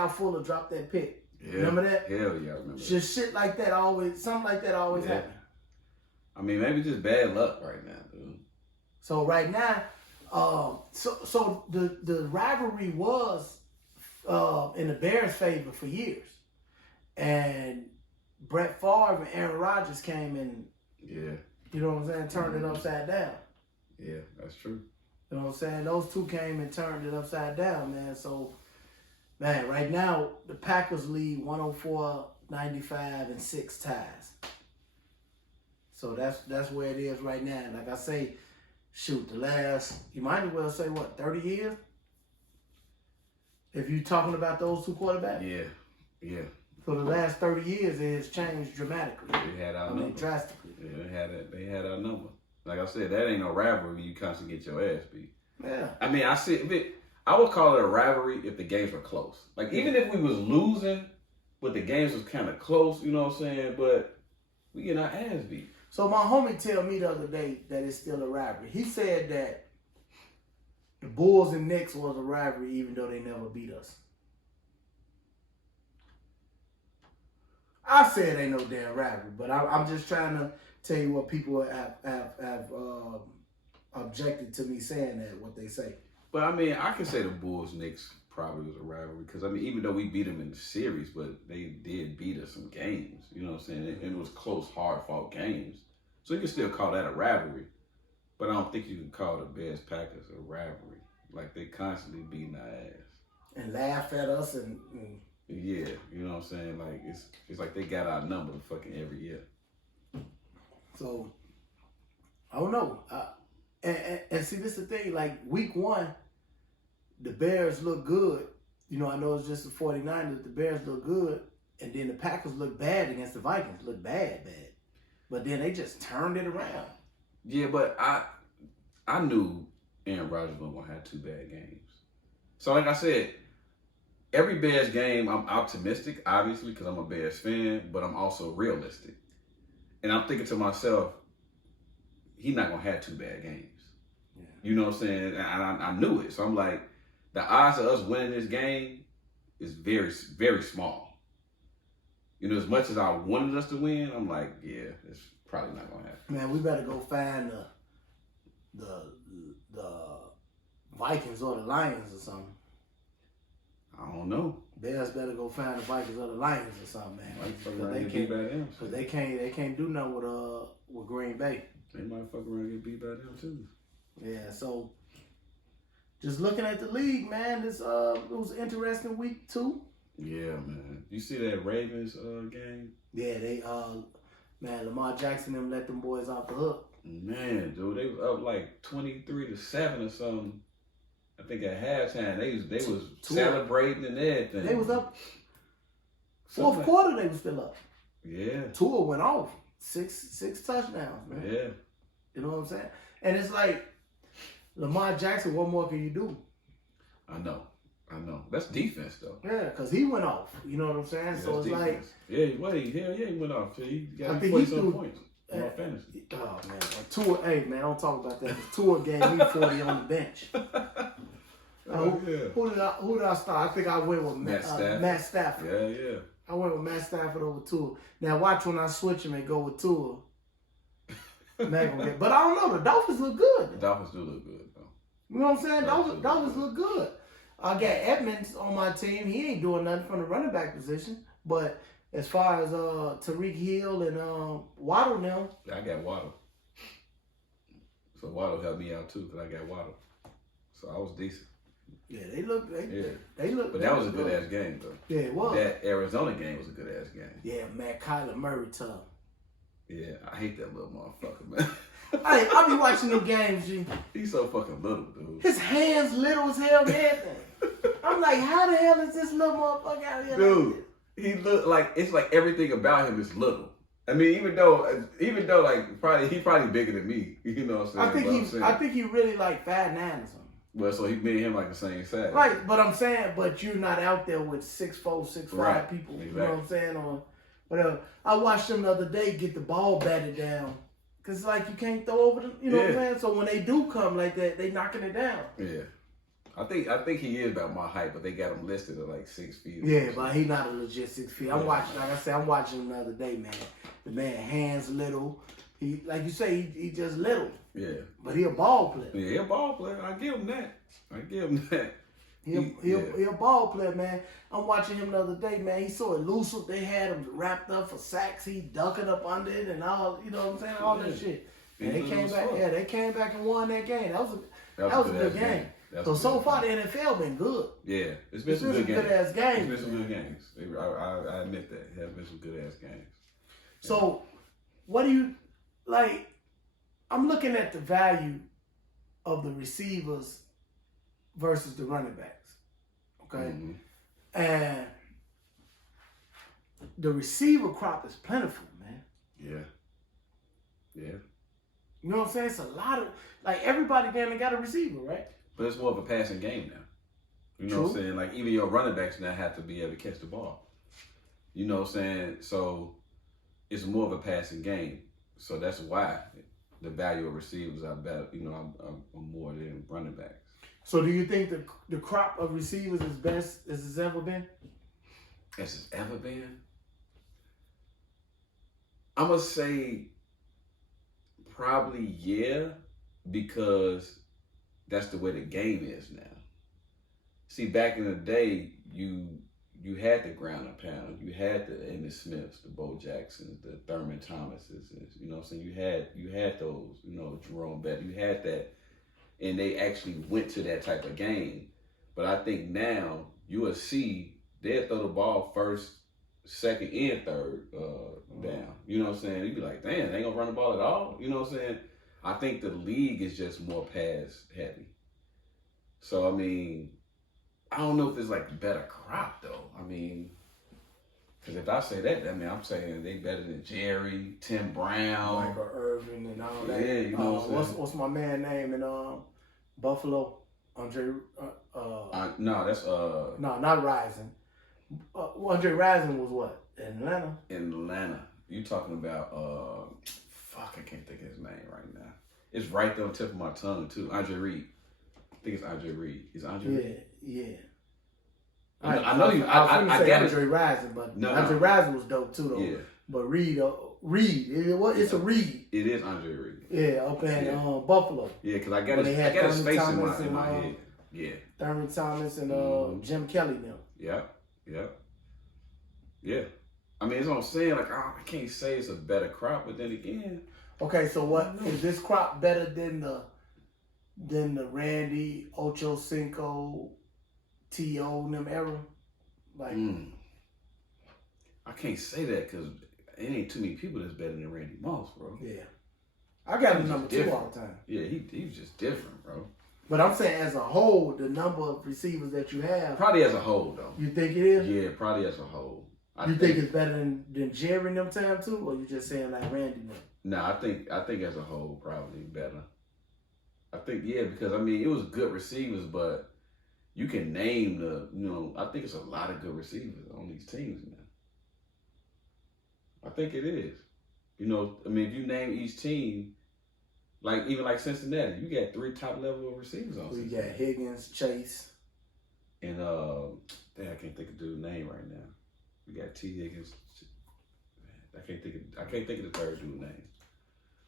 Fuller dropped that pick. Yeah. Remember that? Hell yeah, I remember. Just shit like that always, something like that always happen. I mean, maybe just bad luck right now, dude. So right now, so the rivalry was in the Bears' favor for years, and Brett Favre and Aaron Rodgers came and you know what I'm saying, turned it upside down. Yeah, that's true. You know what I'm saying? Those two came and turned it upside down, man. So, man, right now the Packers lead 104, 95, and 6 ties. So that's where it is right now. Like I say, shoot, the last, you might as well say, what, 30 years? If you're talking about those two quarterbacks? Yeah. So the last 30 years, it has changed dramatically. They had our number. Drastically. Yeah, they had our number. Like I said, that ain't no rivalry. You constantly get your ass beat. Yeah. I mean, I would call it a rivalry if the games were close. Like, even if we was losing, but the games was kind of close, you know what I'm saying? But we get our ass beat. So my homie tell me the other day that it's still a rivalry. He said that the Bulls and Knicks was a rivalry even though they never beat us. I said ain't no damn rivalry, but I'm just trying to tell you what people have objected to me saying that, what they say. But I mean, I can say the Bulls Knicks probably was a rivalry because I mean, even though we beat them in the series, but they did beat us in games. You know what I'm saying? And it was close, hard fought games. So you can still call that a rivalry. But I don't think you can call the Bears Packers a rivalry. Like, they constantly beating our ass. And laugh at us and yeah, you know what I'm saying? Like, it's like they got our number fucking every year. So, I don't know. And see, this is the thing. Like, week 1, the Bears look good. You know, I know it's just the 49ers. The Bears look good. And then the Packers look bad against the Vikings. Look bad. But then they just turned it around. Yeah, but I knew Aaron Rodgers wasn't going to have 2 bad games. So, like I said, every Bears game, I'm optimistic, obviously, because I'm a Bears fan, but I'm also realistic. And I'm thinking to myself, he's not going to have 2 bad games. Yeah. You know what I'm saying? And I knew it. So I'm like, the odds of us winning this game is very, very small. You know, as much as I wanted us to win, I'm like, yeah, it's probably not going to happen. Man, we better go find the Vikings or the Lions or something. I don't know. Bears better go find the Vikings or the Lions or something, man. Might fuck around and get beat by them. Cause they can't do nothing with Green Bay. They might fuck around and get beat by them too. Yeah, so just looking at the league, man, it was an interesting week too. Yeah, man. You see that Ravens game? Yeah, they man, Lamar Jackson them let them boys off the hook. Man, dude, they was up like 23-7 or something. I think at halftime they was celebrating and everything. They was up. Fourth quarter they was still up. Yeah. Tua went off. Six touchdowns, man. Yeah. You know what I'm saying? And it's like Lamar Jackson, what more can you do? I know. That's defense though. Yeah, because he went off. You know what I'm saying? Yeah, so it's defense. like he went off. He got he 40 threw points. Fantasy. Oh man, Tua, hey man, don't talk about that. Tua gave me 40 on the bench. Who did I start? I think I went with Matt Stafford. Yeah. I went with Matt Stafford over Tua. Now watch when I switch him and go with Tua. But I don't know. The Dolphins look good. The Dolphins do look good though. You know what I'm saying? Dolphins look good. I got Edmonds on my team. He ain't doing nothing from the running back position. But as far as Tyreek Hill and Waddle now. I got Waddle. So Waddle helped me out too because I got Waddle. So I was decent. Yeah, they look. But that was a good ass game though. Yeah, it was. That Arizona game was a good ass game. Yeah, man, Kyler Murray tough. Yeah, I hate that little motherfucker, man. Hey, I be watching the games, G. He's so fucking little, dude. His hands little as hell, everything. I'm like, how the hell is this little motherfucker out here? Dude, he look like it's like everything about him is little. I mean, even though like he probably bigger than me. You know what I'm saying? I think he really like 5'9" or something. Well, so he made him like the same size. Right, but I'm saying, but you're not out there with 6'4", 6'5" right. people. Exactly. You know what I'm saying? Or whatever. I watched them the other day get the ball batted down. Cause like you can't throw over the, you know what I'm saying? So when they do come like that, they knocking it down. Yeah. I think he is about my height, but they got him listed at like 6 feet. Yeah, but he not a legit 6 feet. I'm watching, like I said, I'm watching him the other day, man. The man hands little. He, like you say, he just little. Yeah. But he a ball player. Yeah, he a ball player. I give him that. He a ball player, man. I'm watching him the other day, man. He's so elusive. They had him wrapped up for sacks. He ducking up under it and all, you know what I'm saying? All that shit. And they came back. Yeah, they came back and won that game. That was a good game. So far the NFL been good. Yeah, it's been some good ass games. It's been some good games. I admit that. It has been some good ass games. Yeah. So, what do you like? I'm looking at the value of the receivers versus the running backs. Okay, and the receiver crop is plentiful, man. Yeah. You know what I'm saying? It's a lot of like everybody damn near got a receiver, right? But it's more of a passing game now. You know what I'm saying? Like even your running backs now have to be able to catch the ball. You know what I'm saying? So it's more of a passing game. So that's why the value of receivers are better. You know, are more than running backs. So do you think the crop of receivers is best as it's ever been? As it's ever been? I'm gonna say probably yeah, because that's the way the game is now. See, back in the day, you had the ground and pound, you had the Emmitt Smiths, the Bo Jacksons, the Thurman Thomases, you know what I'm saying? You had those, you know, Jerome Bettis, you had that, and they actually went to that type of game. But I think now you will see they'll throw the ball first, second, and third down. You know what I'm saying? You'd be like, damn, they ain't gonna run the ball at all. You know what I'm saying? I think the league is just more pass heavy. So I mean, I don't know if it's like a better crop though. I mean, because if I say that, I mean I'm saying they better than Jerry, Tim Brown, Michael Irvin, and all that. Yeah, you know what I'm saying? What's my man name in Buffalo? Andre. No, that's No, not Rising. Andre Rising was what? In Atlanta. In Atlanta. You talking about fuck? I can't think of his name right now. It's right there on the tip of my tongue too. Andre Reed. I think it's Andre Reed. Is Andre Reed? Yeah. I know you. I got Andre Rising, but Andre Rising was dope too though. Yeah. But Reed, it's a Reed. It is Andre Reed. Yeah, up in Buffalo. Yeah, because I got his face in my head. Yeah. Thurman Thomas and Jim Kelly now. Yeah. I mean, it's what I'm saying. Like, I can't say it's a better crop, but then again. Okay, so what is this crop better than the Randy, Ocho Cinco, T.O. and them era? Like, I can't say that because it ain't too many people that's better than Randy Moss, bro. Yeah. I got him number 2 all the time. Yeah, he's just different, bro. But I'm saying as a whole, the number of receivers that you have. Probably as a whole, though. You think it is? Yeah, probably as a whole. You think it's better than Jerry in them time too, or you just saying like Randy? No, I think as a whole probably better. I think because I mean it was good receivers, but you can name I think it's a lot of good receivers on these teams, man. I think it is. I mean if you name each team, even like Cincinnati, you got 3 top level receivers on. You got Higgins, Chase, and I can't think of the dude's name right now. We got T. Higgins. I can't think of the third dude's name.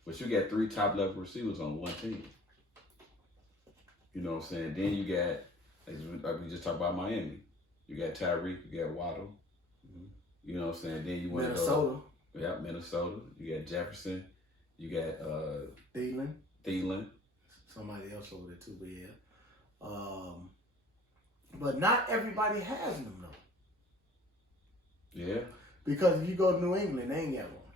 But you got 3 top level receivers on one team. You know what I'm saying? Then you got, like we just talked about Miami. You got Tyreek, you got Waddle. You know what I'm saying? Then you went Minnesota. Minnesota. You got Jefferson. You got Thielen. Somebody else over there too, but yeah. But not everybody has them though. Yeah. Because if you go to New England, they ain't got one.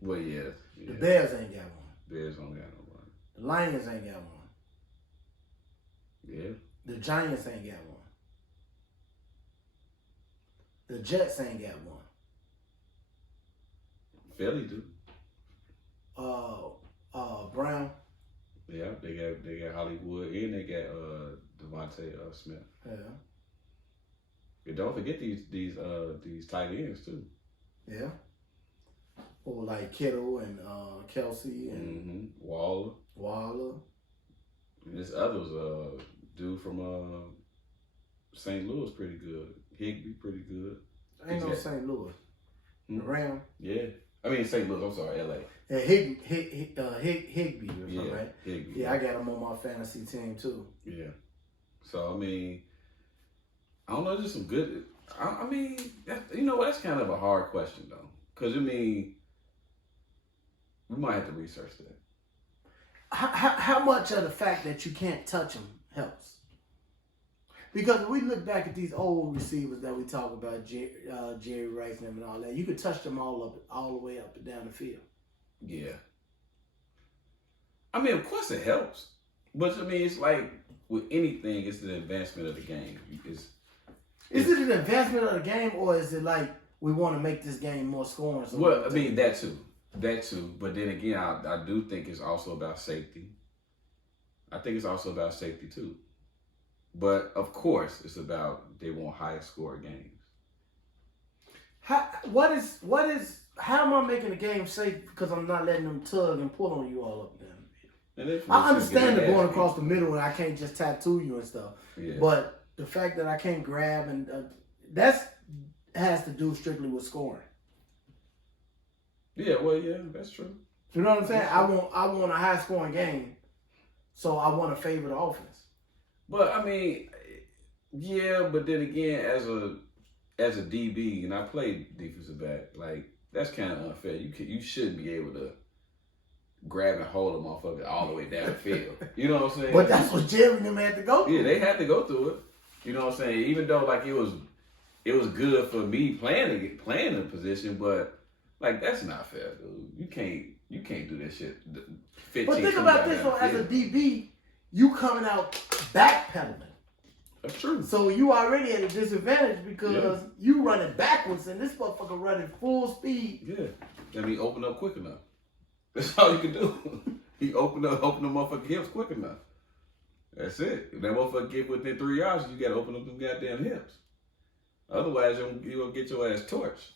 Well, yeah. The Bears ain't got one. Bears don't got no one. The Lions ain't got one. Yeah. The Giants ain't got one. The Jets ain't got one. Philly do. Brown. Yeah, they got Hollywood and they got Devontae Smith. Yeah. And don't forget these tight ends too. Yeah. Or like Kittle and Kelsey and Waller. And this other was a dude from St. Louis, pretty good. Higbee, pretty good. Ain't no St. Louis. Ram. Yeah. I mean St. Louis. I'm sorry, L.A. Yeah, Higbee or something, right? Higbee. Yeah, I got him on my fantasy team too. Yeah. So I mean, I don't know. Just some good. I mean, that's kind of a hard question though, because I mean, we might have to research that. How much of the fact that you can't touch them helps? Because when we look back at these old receivers that we talk about, Jerry Rice and all that, you could touch them all the way up and down the field. Yeah. I mean, of course it helps, but I mean, it's like with anything, it's the advancement of the game. Is it an advancement of the game, or is it like we want to make this game more scoring? So well, I mean that too. But then again, I do think it's also about safety. I think it's also about safety too. But of course, it's about they want high score games. How am I making the game safe because I'm not letting them tug and pull on you all up and down the field? I understand the going across the middle and I can't just tattoo you and stuff. Yeah. But the fact that I can't grab and that has to do strictly with scoring. Yeah, well, yeah, that's true. You know what I'm saying? I want a high scoring game, so I want to favor the offense. But I mean, yeah, but then again, as a DB, and I played defensive back, like that's kind of unfair. You shouldn't be able to grab and hold a motherfucker all the way down the field. You know what I'm saying? But that's what Jerry and them had to go through. Yeah, they had to go through it. You know what I'm saying? Even though like it was good for me playing the position, but like that's not fair, dude. You can't do this shit. But think about this one: as a DB, you coming out backpedaling. That's true. So you already at a disadvantage because you running backwards and this motherfucker running full speed. Yeah, I mean, open up quick enough. That's all you can do. He open the motherfucking hips quick enough. That's it. If that motherfucker get within 3 yards, you gotta open up them goddamn hips. Otherwise, you're gonna get your ass torched.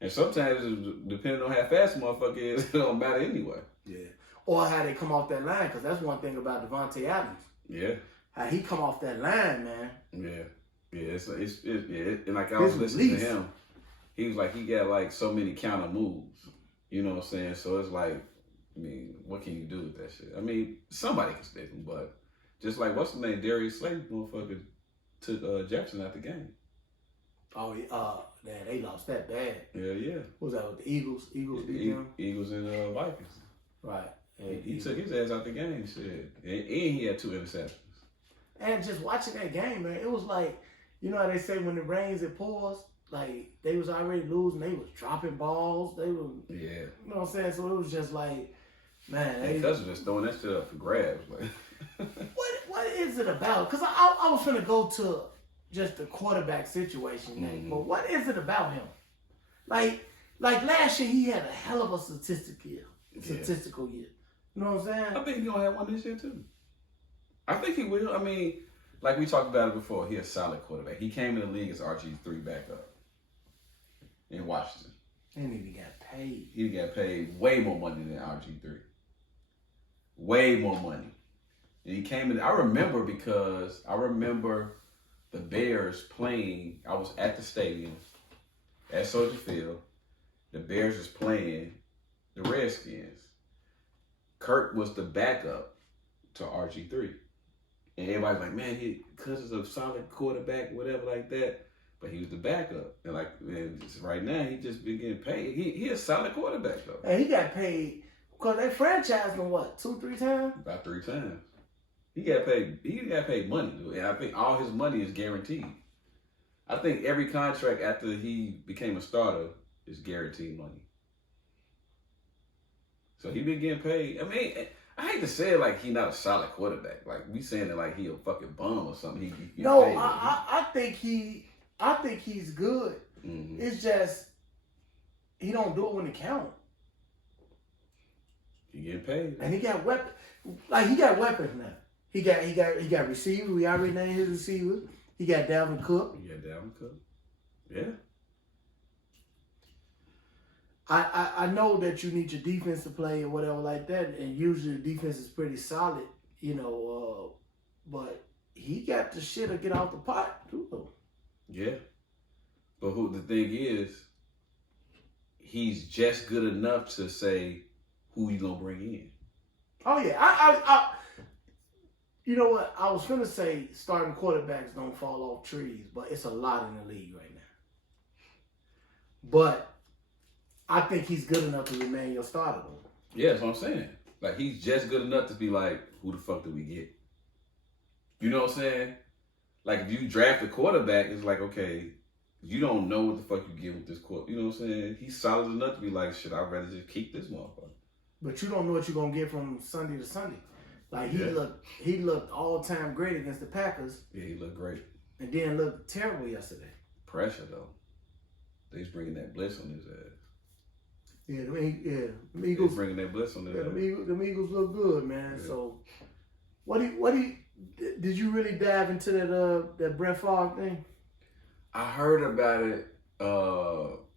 And sometimes, depending on how fast the motherfucker is, it don't matter anyway. Yeah. Or how they come off that line, because that's one thing about Devontae Adams. Yeah. How he come off that line, man. Yeah. Yeah. And like I was listening to him, he was like, he got like so many counter moves. You know what I'm saying? So it's like, I mean, what can you do with that shit? I mean, somebody can stick him, but just like, what's the name? Darius Slade motherfucker took Jefferson out the game. Oh, they lost that bad. Yeah. What was that with the Eagles? Eagles beat them? Eagles and Vikings. Right. He took his ass out the game, shit. And he had 2 interceptions. And just watching that game, man, it was like, you know how they say when it rains, it pours? Like, they was already losing. They was dropping balls. They were, Yeah. You know what I'm saying? So it was just like, man. And Cousins just throwing that shit up for grabs. Like, what is it about? Because I was going to go to just the quarterback situation, man. But what is it about him? Like last year, he had a hell of a statistical year. You know what I'm saying? I think he's going to have one this year, too. I think he will. I mean, like we talked about it before, he's a solid quarterback. He came in the league as RG3 backup in Washington. And he got paid. He got paid way more money than RG3. Way more money. And he came in, I remember the Bears playing, I was at the stadium, at Soldier Field. The Bears was playing the Redskins. Kurt was the backup to RG3. And everybody's like, man, because he's a solid quarterback, whatever like that. But he was the backup. And right now, he just been getting paid. He a solid quarterback, though. And he got paid, because they franchised him, what, 2-3 times? About 3 times. He got paid money, dude. And I think all his money is guaranteed. I think every contract after he became a starter is guaranteed money. So he been getting paid. I mean, I hate to say it like he not a solid quarterback. Like we saying it like he a fucking bum or something. I think he's good. Mm-hmm. It's just he don't do it when it counts. He getting paid. And he got weapons. Like he got weapons now. He got receivers. We already named his receivers. He got Dalvin Cook. Yeah. I know that you need your defense to play or whatever like that, and usually the defense is pretty solid, you know. But he got the shit to get out the pot too, though. Yeah, but the thing is, he's just good enough to say who you gonna bring in. Oh yeah, I you know what? I was gonna say starting quarterbacks don't fall off trees, but it's a lot in the league right now. But I think he's good enough to remain your starter, though. Yeah, that's what I'm saying. Like, he's just good enough to be like, who the fuck did we get? You know what I'm saying? Like, if you draft a quarterback, it's like, okay, you don't know what the fuck you get with this quarterback. You know what I'm saying? He's solid enough to be like, shit, I'd rather just keep this motherfucker. But you don't know what you're going to get from Sunday to Sunday. Like, he looked all-time great against the Packers. Yeah, he looked great. And then looked terrible yesterday. Pressure, though. They's bringing that blitz on his ass. Yeah, the Eagles They're bringing that blitz on his ass. The Eagles look good, man. Yeah. So, did you really dive into that Brett Favre thing? I heard about it.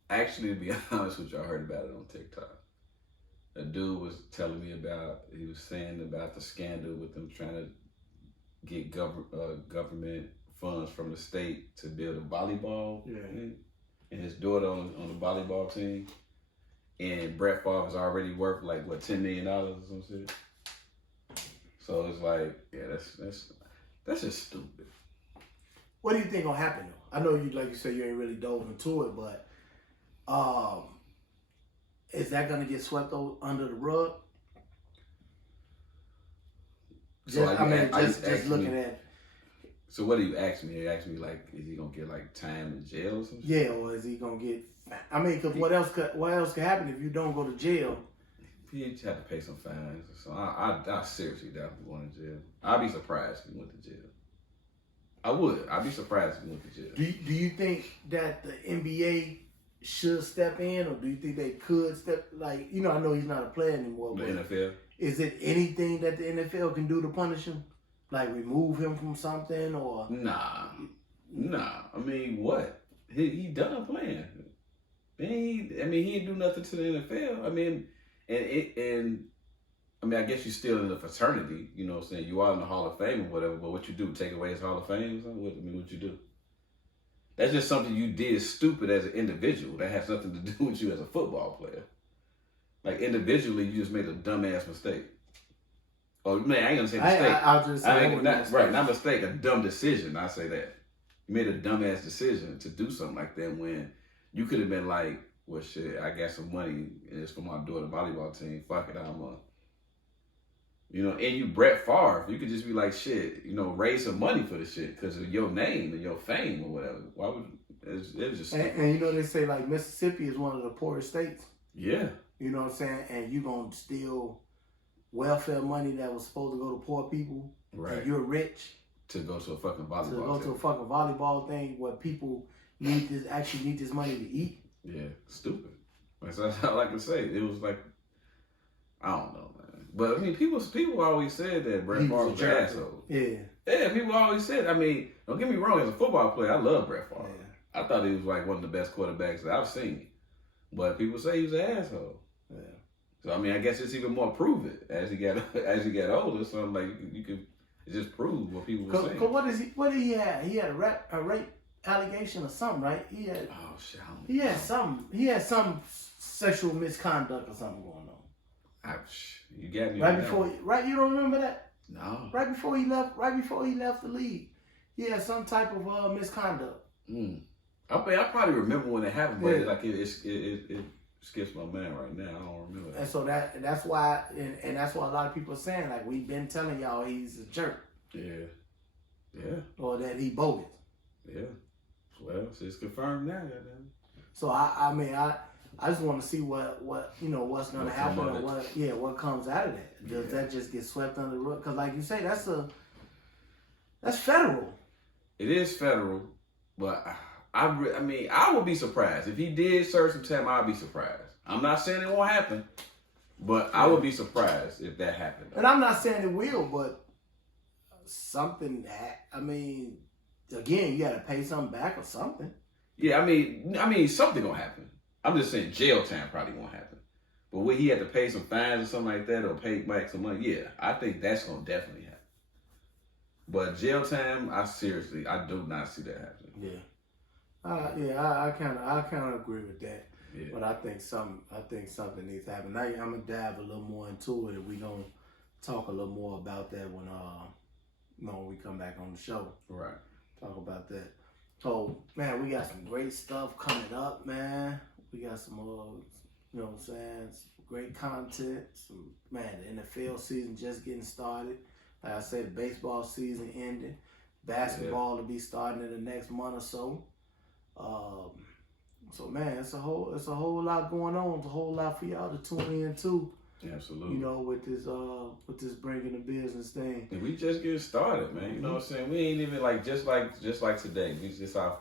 Actually, to be honest with you, I heard about it on TikTok. A dude was telling me he was saying about the scandal with them trying to get government funds from the state to build a volleyball thing, and his daughter on the volleyball team. And Brett Favre is already worth like what, $10 million or some shit. So it's like, yeah, that's just stupid. What do you think gonna happen though? I know you, like you said, you ain't really dove into it, but is that gonna get swept under the rug? So just looking at. So what do you ask me? You ask me like, is he gonna get like time in jail or something? Yeah, or is he gonna get? I mean, because what else could happen if you don't go to jail? He just have to pay some fines. So I seriously doubt him going to jail. I'd be surprised if he went to jail. I would. I'd be surprised if he went to jail. Do you think that the NBA should step in, or do you think they could step? Like, you know, I know he's not a player anymore. The but NFL. Is it anything that the NFL can do to punish him? Like remove him from something, or? Nah. I mean, what? He done playing. He didn't do nothing to the NFL. I mean, I guess you're still in the fraternity. You know what I'm saying? You are in the Hall of Fame or whatever. But what you do? Take away his Hall of Fame or something? What you do? That's just something you did stupid as an individual. That has nothing to do with you as a football player. Like individually, you just made a dumbass mistake. Oh man, I ain't gonna say mistake. I'll just say not mistake, a dumb decision. I say that. You made a dumbass decision to do something like that when you could have been like, well, shit, I got some money and it's for my daughter volleyball team. Fuck it, I'm a, you know, and you Brett Favre, you could just be like, shit, you know, raise some money for the shit because of your name and your fame or whatever. Why would it was just and you know they say like Mississippi is one of the poorest states. Yeah. You know what I'm saying? And you gonna steal welfare money that was supposed to go to poor people. Right. And you're rich. To go to a fucking volleyball To go to a fucking volleyball thing where people need this money to eat. Yeah, stupid. That's all I can say. It was like, I don't know, man. But I mean, people always said that Brett Favre was an asshole. Yeah. Yeah, people always said. I mean, don't get me wrong. As a football player, I love Brett Favre. Yeah. I thought he was like one of the best quarterbacks that I've seen. But people say he was an asshole. Yeah. So I mean, I guess it's even more prove it as he got older. So I'm like, you can just prove what people were saying. Cause what did he have? He had a rape allegation or something, right? He had. Oh shit. He had some sexual misconduct or something going on. You got me. You don't remember that? No. Right before he left the league, he had some type of misconduct. I probably remember when it happened, but like it skips my mind right now. I don't remember that. And so that's why a lot of people are saying like we've been telling y'all he's a jerk. Yeah. Or that he bogus. Yeah. Well, it's confirmed now, goddamn. So I just want to see what what's gonna happen or what comes out of that. Does that just get swept under the rug? Because like you say, that's federal. It is federal, but I mean, I would be surprised if he did serve some time. I'd be surprised. I'm not saying it won't happen, but I would be surprised if that happened. And I'm not saying it will, but something that again, you got to pay something back or something. Yeah, I mean, something gonna happen. I'm just saying jail time probably won't happen. But when he had to pay some fines or something like that, or pay back some money, yeah, I think that's gonna definitely happen. But jail time, I do not see that happening. Yeah. I kind of agree with that. Yeah. But I think something needs to happen. Now I'm gonna dive a little more into it, and we gonna talk a little more about that when we come back on the show. Right. Talk about that. So man, we got some great stuff coming up, man. We got some more, you know what I'm saying, some great content. The NFL season just getting started. Like I said, the baseball season ending. Basketball to be starting in the next month or so. So man, it's a whole lot going on. It's a whole lot for y'all to tune in to. Absolutely. You know, with this bringing the business thing. And we just getting started, man. You know what I'm saying? We ain't even like just like today. We just our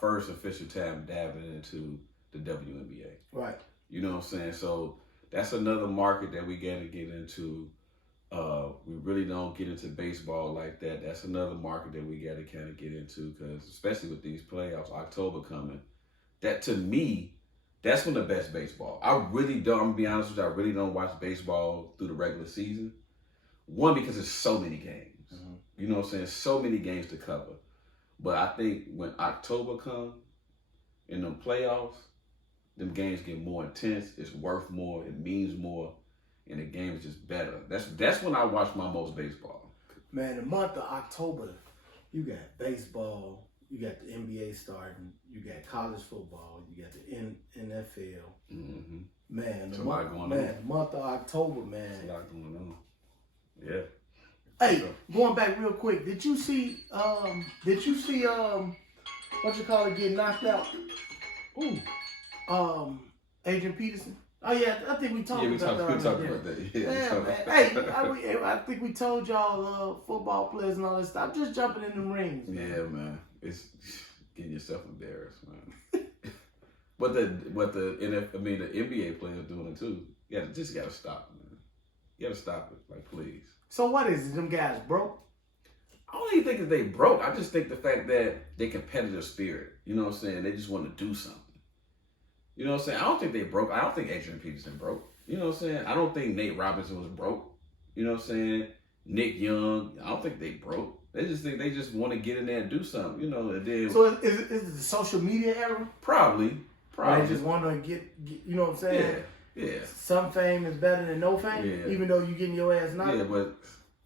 first official time diving into the WNBA. Right. You know what I'm saying? So that's another market that we got to get into. We really don't get into baseball like that. That's another market that we got to kind of get into because especially with these playoffs, October coming, that to me, that's when the best baseball. I'm gonna be honest with you, I really don't watch baseball through the regular season. One, because there's so many games. Mm-hmm. You know what I'm saying? So many games to cover. But I think when October comes in them playoffs, them games get more intense, it's worth more, it means more. And the game is just better. That's when I watch my most baseball. Man, the month of October, you got baseball, you got the NBA starting, you got college football, you got the NFL. Mm-hmm. Man, the month of October, man. There's a lot going on. Yeah. Hey, going back real quick, did you see get knocked out? Ooh. Adrian Peterson. Oh yeah, I think we talked about that. We talked about that. Yeah, man. Hey, I think we told y'all football players and all that stuff. Just jumping in the rings. Man. Yeah, man. It's getting yourself embarrassed, man. but the NBA players doing it too. You just gotta stop, man. You gotta stop it, like please. So what is it? Them guys broke? I don't even think that they broke. I just think the fact that they competitive spirit. You know what I'm saying? They just want to do something. You know what I'm saying? I don't think they broke. I don't think Adrian Peterson broke. You know what I'm saying? I don't think Nate Robinson was broke. You know what I'm saying? Nick Young, I don't think they broke. They just think they just want to get in there and do something, you know. And then, so is it the social media era? Probably. They just want to get, you know what I'm saying? Yeah. Some fame is better than no fame, even though you getting your ass knocked. Yeah, but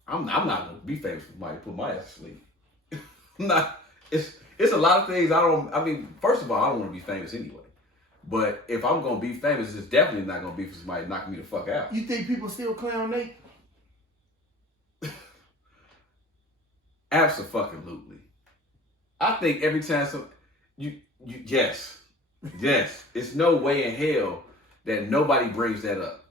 I'm not going to be famous for somebody put my ass to sleep. I'm not. it's a lot of things I mean, first of all, I don't want to be famous anyway. But if I'm gonna be famous, it's definitely not gonna be for somebody knocking me the fuck out. You think people still clown Nate? Absolutely. I think every time yes. It's no way in hell that nobody brings that up.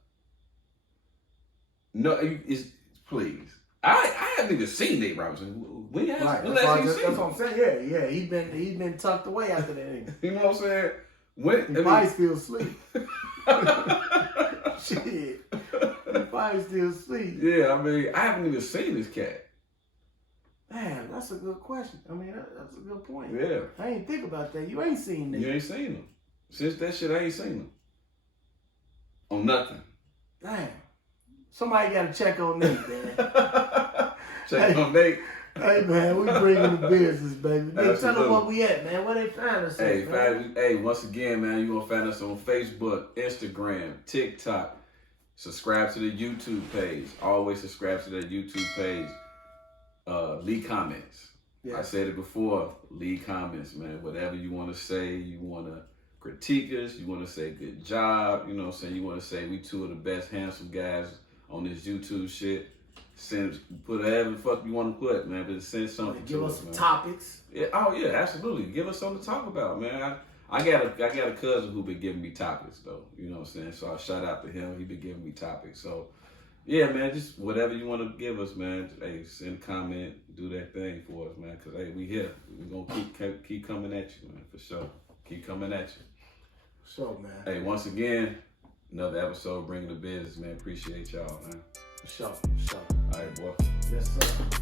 No, it's please. I haven't even seen Nate Robinson. When Right. last you That's seen what I'm saying. Yeah. He been tucked away after that. You know what I'm saying? When He probably still asleep. Shit. He probably still asleep. Yeah, I mean, I haven't even seen this cat. Man, that's a good question. I mean, that's a good point. Yeah. I ain't think about that. You ain't seen Nate. You ain't seen him. Since that shit, I ain't seen him. On nothing. Damn. Somebody got to check on Nate, man. Check on Nate. Hey, man, we bringing the business, baby. Hey, tell them Absolutely. where we at, man. Where they find us at, man? Hey, once again, man, you're going to find us on Facebook, Instagram, TikTok. Subscribe to the YouTube page. Always subscribe to the YouTube page. Leave comments. Yeah. I said it before. Leave comments, man. Whatever you want to say, you want to critique us, you want to say good job, you know what I'm saying? You want to say we two of the best handsome guys on this YouTube shit. Put whatever the fuck you want to put, man. But send something Give to us some man. topics. Yeah, oh yeah, absolutely. Give us something to talk about, man. I got a cousin who been giving me topics though. You know what I'm saying? So I shout out to him. He been giving me topics. So yeah, man, just whatever you want to give us, man. Hey, send a comment, do that thing for us, man. Cause hey, we here. We gonna keep coming at you, man, for sure. Keep coming at you. Sure, man. Hey, once again, another episode bringing the business, man. Appreciate y'all, man. For sure. All right, boy. Yes, sir.